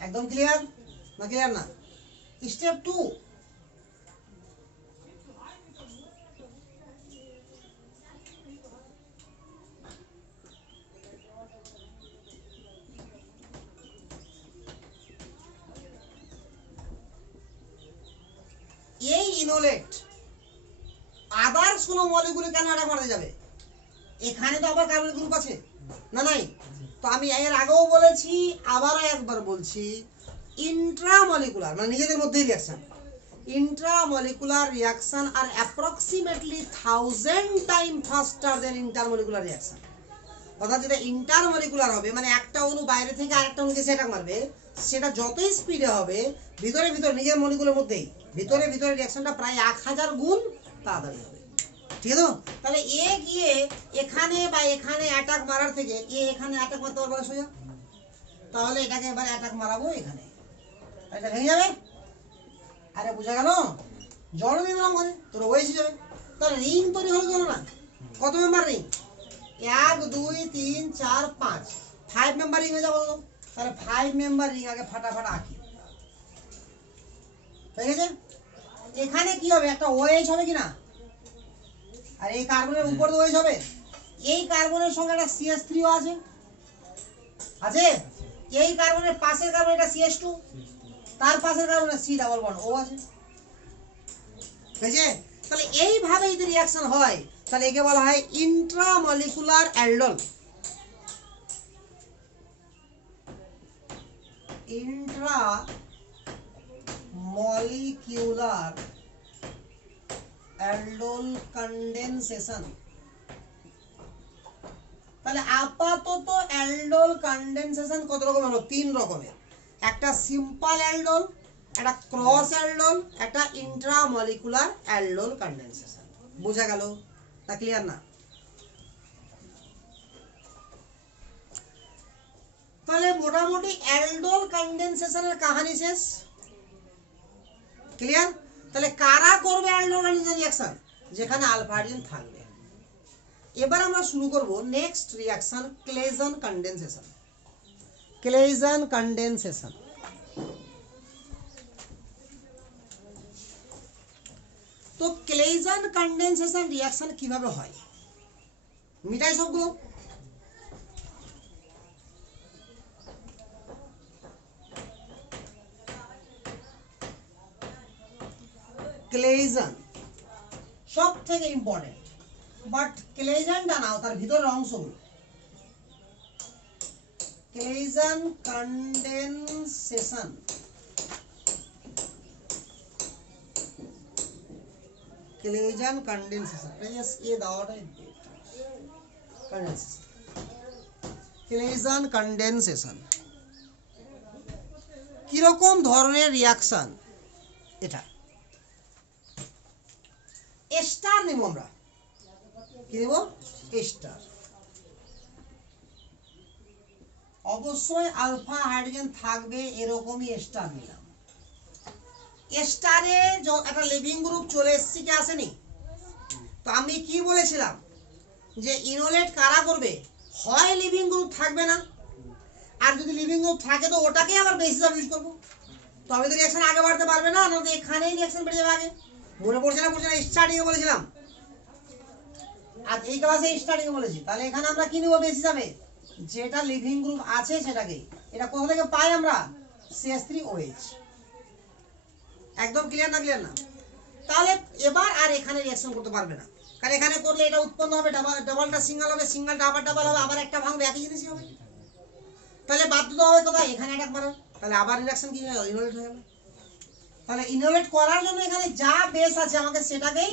একদম ক্লিয়ার না? ক্লিয়ার না? স্টেপ 2, এই ইনোলেট আদার্স কোন মলিকুলে কেন অ্যাটাক মারতে যাবে? এখানে তো আবার কার্বন গ্রুপ আছে না নাই? তো আমি এর আগেও বলেছি, আবারও একবার বলছি, ইন্ট্রামলিকুলার মানে নিজেদের মধ্যেই রিঅ্যাকশন, ইন্ট্রামলিকুলার রিঅ্যাকশন আর অ্যাপ্রক্সিমেটলি 1000 টাইম ফাস্টার দেন ইন্টারমলিকুলার রিঅ্যাকশন। অর্থাৎ যেটা ইন্টারমলিকুলার হবে মানে একটা অণু বাইরে থেকে আরেকটা অণুকে অ্যাটাক মারবে, সেটা যতই স্পিডে হবে ভিতরে ভিতরে নিজের মলিকুলের মধ্যেই ভিতরে ভিতরে রিঅ্যাকশনটা প্রায় 1000 গুণ তাড়াতাড়ি হবে। ঠিক আছে? তাহলে এ গিয়ে এখানে বা এখানে অ্যাটাক মারার থেকে এ এখানে অ্যাটাক মারতে পারবে না সোজা, তাহলে এটাকে এবার অ্যাটাক মারাবো এখানে, এটা ভেঙে যাবে। আরে বুঝা গেল? জড় দিয়ে দিলাম ওখানে, তোর ওয়েজ যাবে। তাহলে রিং তৈরি হলো চলো না? কত মেম্বার রিং? 1 2 3 4 5, 5 মেম্বার রিং হয়ে যাবো। তাহলে 5 মেম্বার রিং আগে ফাটাফাট আঁকি। ঠিক আছে? এখানে কি হবে? একটা ওএইচ হবে কি না? আর এই কার্বনের উপর তো ওএইচ হবে। এই কার্বনের সঙ্গে একটা CS3 ও আছে, আছে? এই কার্বনের পাশের কার্বন এটা CS2, তার পাশের কার্বনের C ডাবল বন্ড ও আছে। ঠিক আছে? তাহলে এইভাবে যদি রিঅ্যাকশন হয় তাহলে একে বলা হয় intramolecular aldol. Intramolecular aldol condensation. তাহলে আপাতত অ্যালডোল কনডেনসেশন কত রকম হলো? 3 রকমের। একটা সিম্পল অ্যালডোল, একটা ক্রস অ্যালডোল, একটা ইন্ট্রামলিকুলার অ্যালডোল কনডেনসেশন। বুঝা গেল না? ক্লিয়ার না? তাহলে মোটামুটি অ্যালডোল কনডেনসেশনের কাহিনী শেষ। ক্লিয়ার? তাহলে কারা করবে অ্যালডোল কনডেনসেশন রিঅ্যাকশন? যেখানে আলফা হাইড্রোজেন থাকবে। এবার আমরা শুরু করব next reaction, ক্লেজন condensation. Claisen condensation. তো ক্লেজন কনডেনসেশন রিঅ্যাকশন কিভাবে হয়? মিটাই সবগুলো। ক্লেজন সব থেকে ইম্পর্টেন্ট, বাট ক্লেজনটা নাও তার ভিতরের অংশগুলো। ক্লেইজন কনডেনসেশন। ক্লেইজন কনডেনসেশন এ দাওয়াটাই কনডেনসেশন। ক্লেইজন কনডেনসেশন কিরকম ধরনের রিয়াকশন? এটা স্টার নেব আমরা, কি নেব? স্টার। অবশ্যই আলফা হাইড্রোজেন থাকবে, এরকমই স্টার নিলাম। স্টারে একটা লিভিং গ্রুপ চলে এসেছে কি আসেনি? তো আমি কি বলেছিলাম যে ইনোলেট কারা করবে? হয় লিভিং গ্রুপ থাকবে না, আর যদি লিভিং গ্রুপ থাকে তো ওটাকে আবার বেসিস অফ ইউজ করবো, তবে তো রিঅ্যাকশন আগে বাড়তে পারবে না, নয়তো এখানেই রিঅ্যাকশন বেড়ে যাবে আগে। মনে পড়ছে না স্টার্টিং এ বলেছিলাম, আর এই ক্লাসে স্টার্টিং এ বলেছি। তাহলে এখানে আমরা কি নেব বেসিস হবে? যেটা লিভিং গ্রুপ আছে সেটাকে। এটা কোথা থেকে পাই আমরা? CH3OH। একদম ক্লিয়ার না? ক্লিয়ার না? তাহলে এবার আর এখানে রিঅ্যাকশন করতে পারবে না, কারণ এখানে করলে এটা উৎপন্ন হবে, ডাবলটা সিঙ্গেল হবে, সিঙ্গেলটা আবার ডাবল হবে, আবার একটা ভাঙবে, একই জিনিসই হবে। তাহলে বাধ্যতা হবে কোথায়? এখানে অ্যাটাক মারার। তাহলে আবার রিঅ্যাকশন কি হয়ে গেল? ইনোলেট হয়ে গেল। তাহলে ইনোলেট করার জন্য এখানে যা বেস আছে আমাকে সেটাকেই,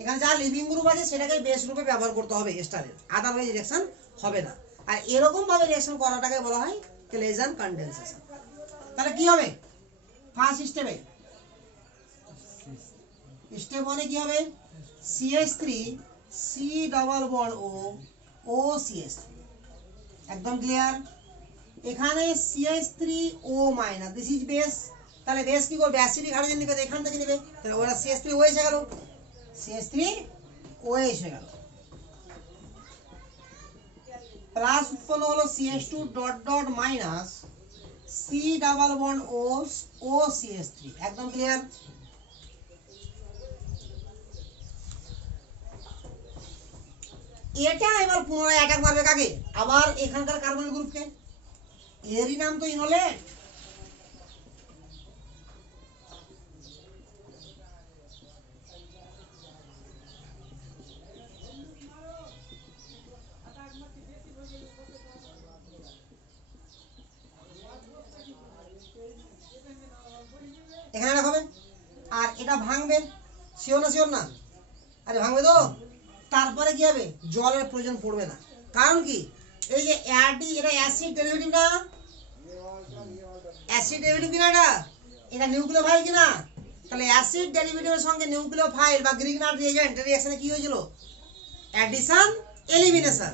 এখানে যা লিভিং গ্রুপ আছে সেটাকেই বেস রূপে ব্যবহার করতে হবে স্টারের, আদারওয়াইজ রিঅ্যাকশন হবে না। আর এরকম ভাবে রিঅ্যাকশন করাটাকে বলা হয় ক্লেইজন কনডেনসেশন। তাহলে কি হবে? ফার্স্ট স্টেপে, স্টেপ 1 এ কি হবে? CH3 C double bond O O CH3। একদম ক্লিয়ার? এখানে CH3O minus, this is base. তাহলে বেস কি করবে? অ্যাসিডিক হাইড্রোজেন নেবে, এখান থেকে নেবে, তাহলে ওরা CH3OH হয়ে গেল, CH3OH হয়ে গেল। প্লাস উৎপন্ন হলো CH2 dot dot minus C double bond O O CH3। একদম ক্লিয়ার? এটা এবার পুনরায় অ্যাটাক মারবে কাকে? আবার এখানকার কার্বনিক গ্রুপকে। এরই নাম তো ইনোলেট। এখানে রাখবে আর এটা ভাঙবে, শিওর না? শিওর না? আরে ভাঙবে তো। তারপরে কি হবে? জলের প্রয়োজন পড়বে না, কারণ কি? এই যে অ্যাডি, এটা অ্যাসিড ডেরিভেটিভ না? অ্যাসিড ডেরিভেটিভ কিনা এটা? এটা নিউক্লিওফাইল কিনা? তাহলে অ্যাসিড ডেরিভেটিভের সঙ্গে নিউক্লিওফাইল বা গ্রিগনার রিঅ্যাজেন্ট রিঅ্যাকশনে কি হয়েছিল? Addition elimination.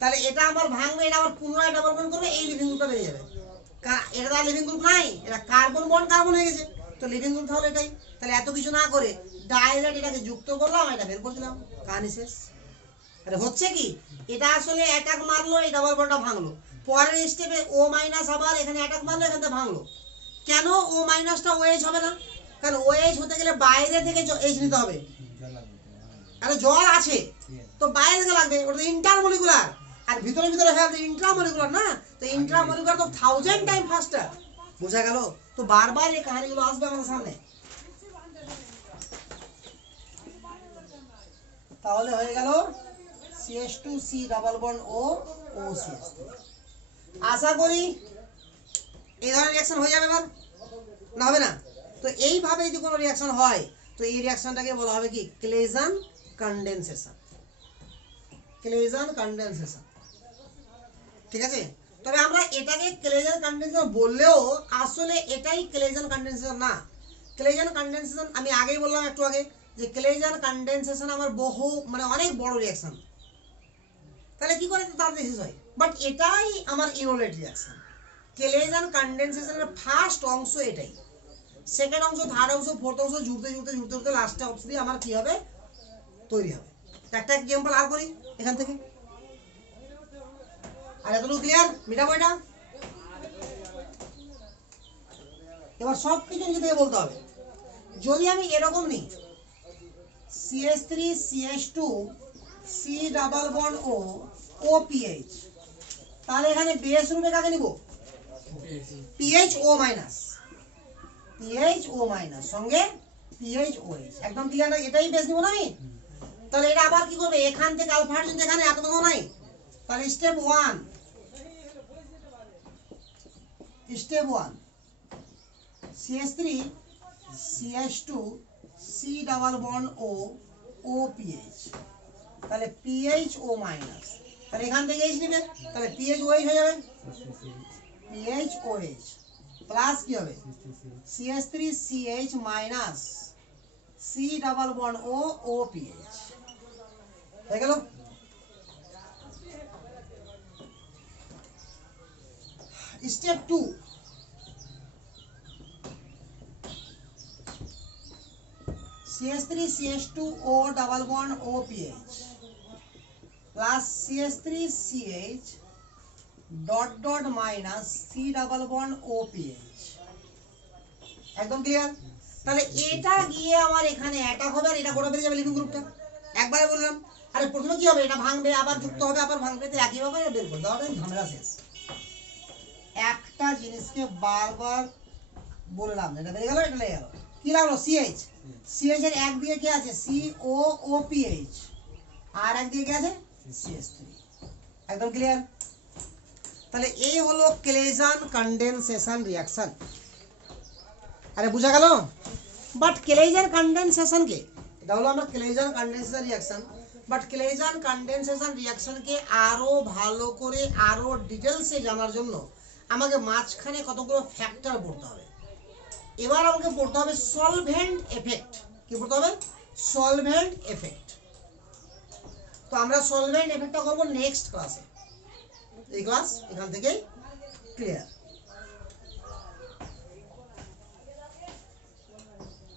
তাহলে এটা আমার ভাঙবে, এটা আবার পুনরায় ডাবল বন্ড করবে, এই লিভিং গ্রুপটা বেরিয়ে যাবে। এটা তো আর লিভিং গ্রুপ নাই, এটা কার্বন বন্ড কার্বন হয়ে গেছে, তো লিভিং গ্রুপ তাহলে এটাই। তাহলে এত কিছু না করে ডাইরেক্ট এটাকে যুক্ত করলাম, এটা বের করে দিলাম, কাহিনী শেষ। আরে হচ্ছে কি? এটা আসলে অ্যাটাক মারলো, এই ডাবল বন্ডটা ভাঙলো, পরের স্টেপে O মাইনাস আবার এখানে অ্যাটাক মারলো, এখান থেকে ভাঙলো। কেন O মাইনাসটা OH হবে না? কারণ OH হতে গেলে বাইরে থেকে H নিতে হবে। আরে জল আছে তো বাইরে থেকে লাগবে, ওটা ইন্টারমলিকুলার, আর ভিতরে ভিতরে হয়ে যাবে ইন্ট্রামলিকুলার না, তো ইন্ট্রামলিকুলার তো 1000 টাইম ফাস্টার। বোঝা গেল? তো বারবার এই কাহিনীগুলো আসবে আমাদের সামনে। তাহলে হয়ে গেল CH2C double bond O O CH3। আশা করি এই ধরনের রিঅ্যাকশন হয়ে যাবে এবার, না হবে না? তো এইভাবে যদি কোনো রিঅ্যাকশন হয় তো এই রিঅ্যাকশনটাকে বলা হবে কি? ক্লেইজন কনডেনসেশন। ক্লেইজন কনডেনসেশন, ঠিক আছে? তবে আমরা এটাকে ক্লেইজন কনডেনসেশন বললেও আসলে এটাই ক্লেইজন কনডেনসেশন না। ক্লেইজন কনডেনসেশন আমি আগেই বললাম একটু আগে যে ক্লেইজন কনডেনসেশন আমার বহু মানে অনেক বড় রিঅ্যাকশন, তাহলে কি করে তাড়াতাড়ি শেষ হয়? বাট এটাই আমার ইনোলেট রিঅ্যাকশন। ক্লেইজন কনডেনসেশনের ফার্স্ট অংশ এটাই, সেকেন্ড অংশ, থার্ড অংশ, ফোর্থ অংশ জুড়তে জুড়তে জুড়তে জুড়তে লাস্টে অবধি আমার কি হবে? তৈরি হবে। একটা এক্সাম্পল আর করি এখান থেকে। আর এতটুকু ক্লিয়ার? মিটাবো এটা। এবার সব কিছু নিজে থেকে বলতে হবে। যদি আমি এরকম নিই CH3 CH2 C double bond O OPH, তাহলে এখানে বেস রূপে কাকে নিব? PHO মাইনাস, PHO মাইনাস সঙ্গে PHOH। একদম ক্লিয়ার না? এটাই বেস নিব না আমি? তাহলে এটা আবার কি করবে? এখান থেকে আলফা হাইড্রোজেন এখানে এত তো নাই, তাহলে step 1 step 1 CH3 CH2 C double bond O OPH, তাহলে PH O মাইনাস, তাহলে এখান থেকে H নেবে, তাহলে PH OH হয়ে যাবে, PH OH প্লাস কি হবে CH3 CH minus C double bond O OPH হয়ে গেল। Step 2 CH3 CH2 O double bond OPH plus CH3 CH dot dot minus C double bond OPH, একদম clear. তাহলে এটা গিয়ে আমার এখানে অ্যাটাক হবে আর এটা গোটা বেরিয়ে যাবে লিভিং গ্রুপটা, একবারে বললাম। আরে প্রথমে কি হবে, এটা ভাঙবে আবার যুক্ত হবে আবার ভাঙবে, তো একই ভাবে বের করে দাও, ঝামেলা শেষ। একটা জিনিসকে বারবার বললাম, এটা বেরিয়ে গেল, এটা লেগে গেল, কি লাগলো CH, CH এর এক দিকে কি আছে COOPH আর এক দিকে কি আছে CH3, একদম ক্লিয়ার। তাহলে এই হলো ক্লেজান কনডেনসেশন রিঅ্যাকশন। আরে বুঝা গেল। বাট ক্লেজান কনডেনসেশন কে, এটা হলো আমরা Claisen condensation reaction, but Claisen condensation reaction কে আরো ভালো করে আরো ডিটেইলসে জানার জন্য আমাকে মাঝখানে কতগুলো ফ্যাক্টর পড়তে হবে। এবার আমাকে পড়তে হবে সলভেন্ট এফেক্ট। কি পড়তে হবে? Solvent effect. তো আমরা সলভেন্ট এফেক্টটা করব নেক্সট ক্লাসে। এই ক্লাস এখান থেকে ক্লিয়ার।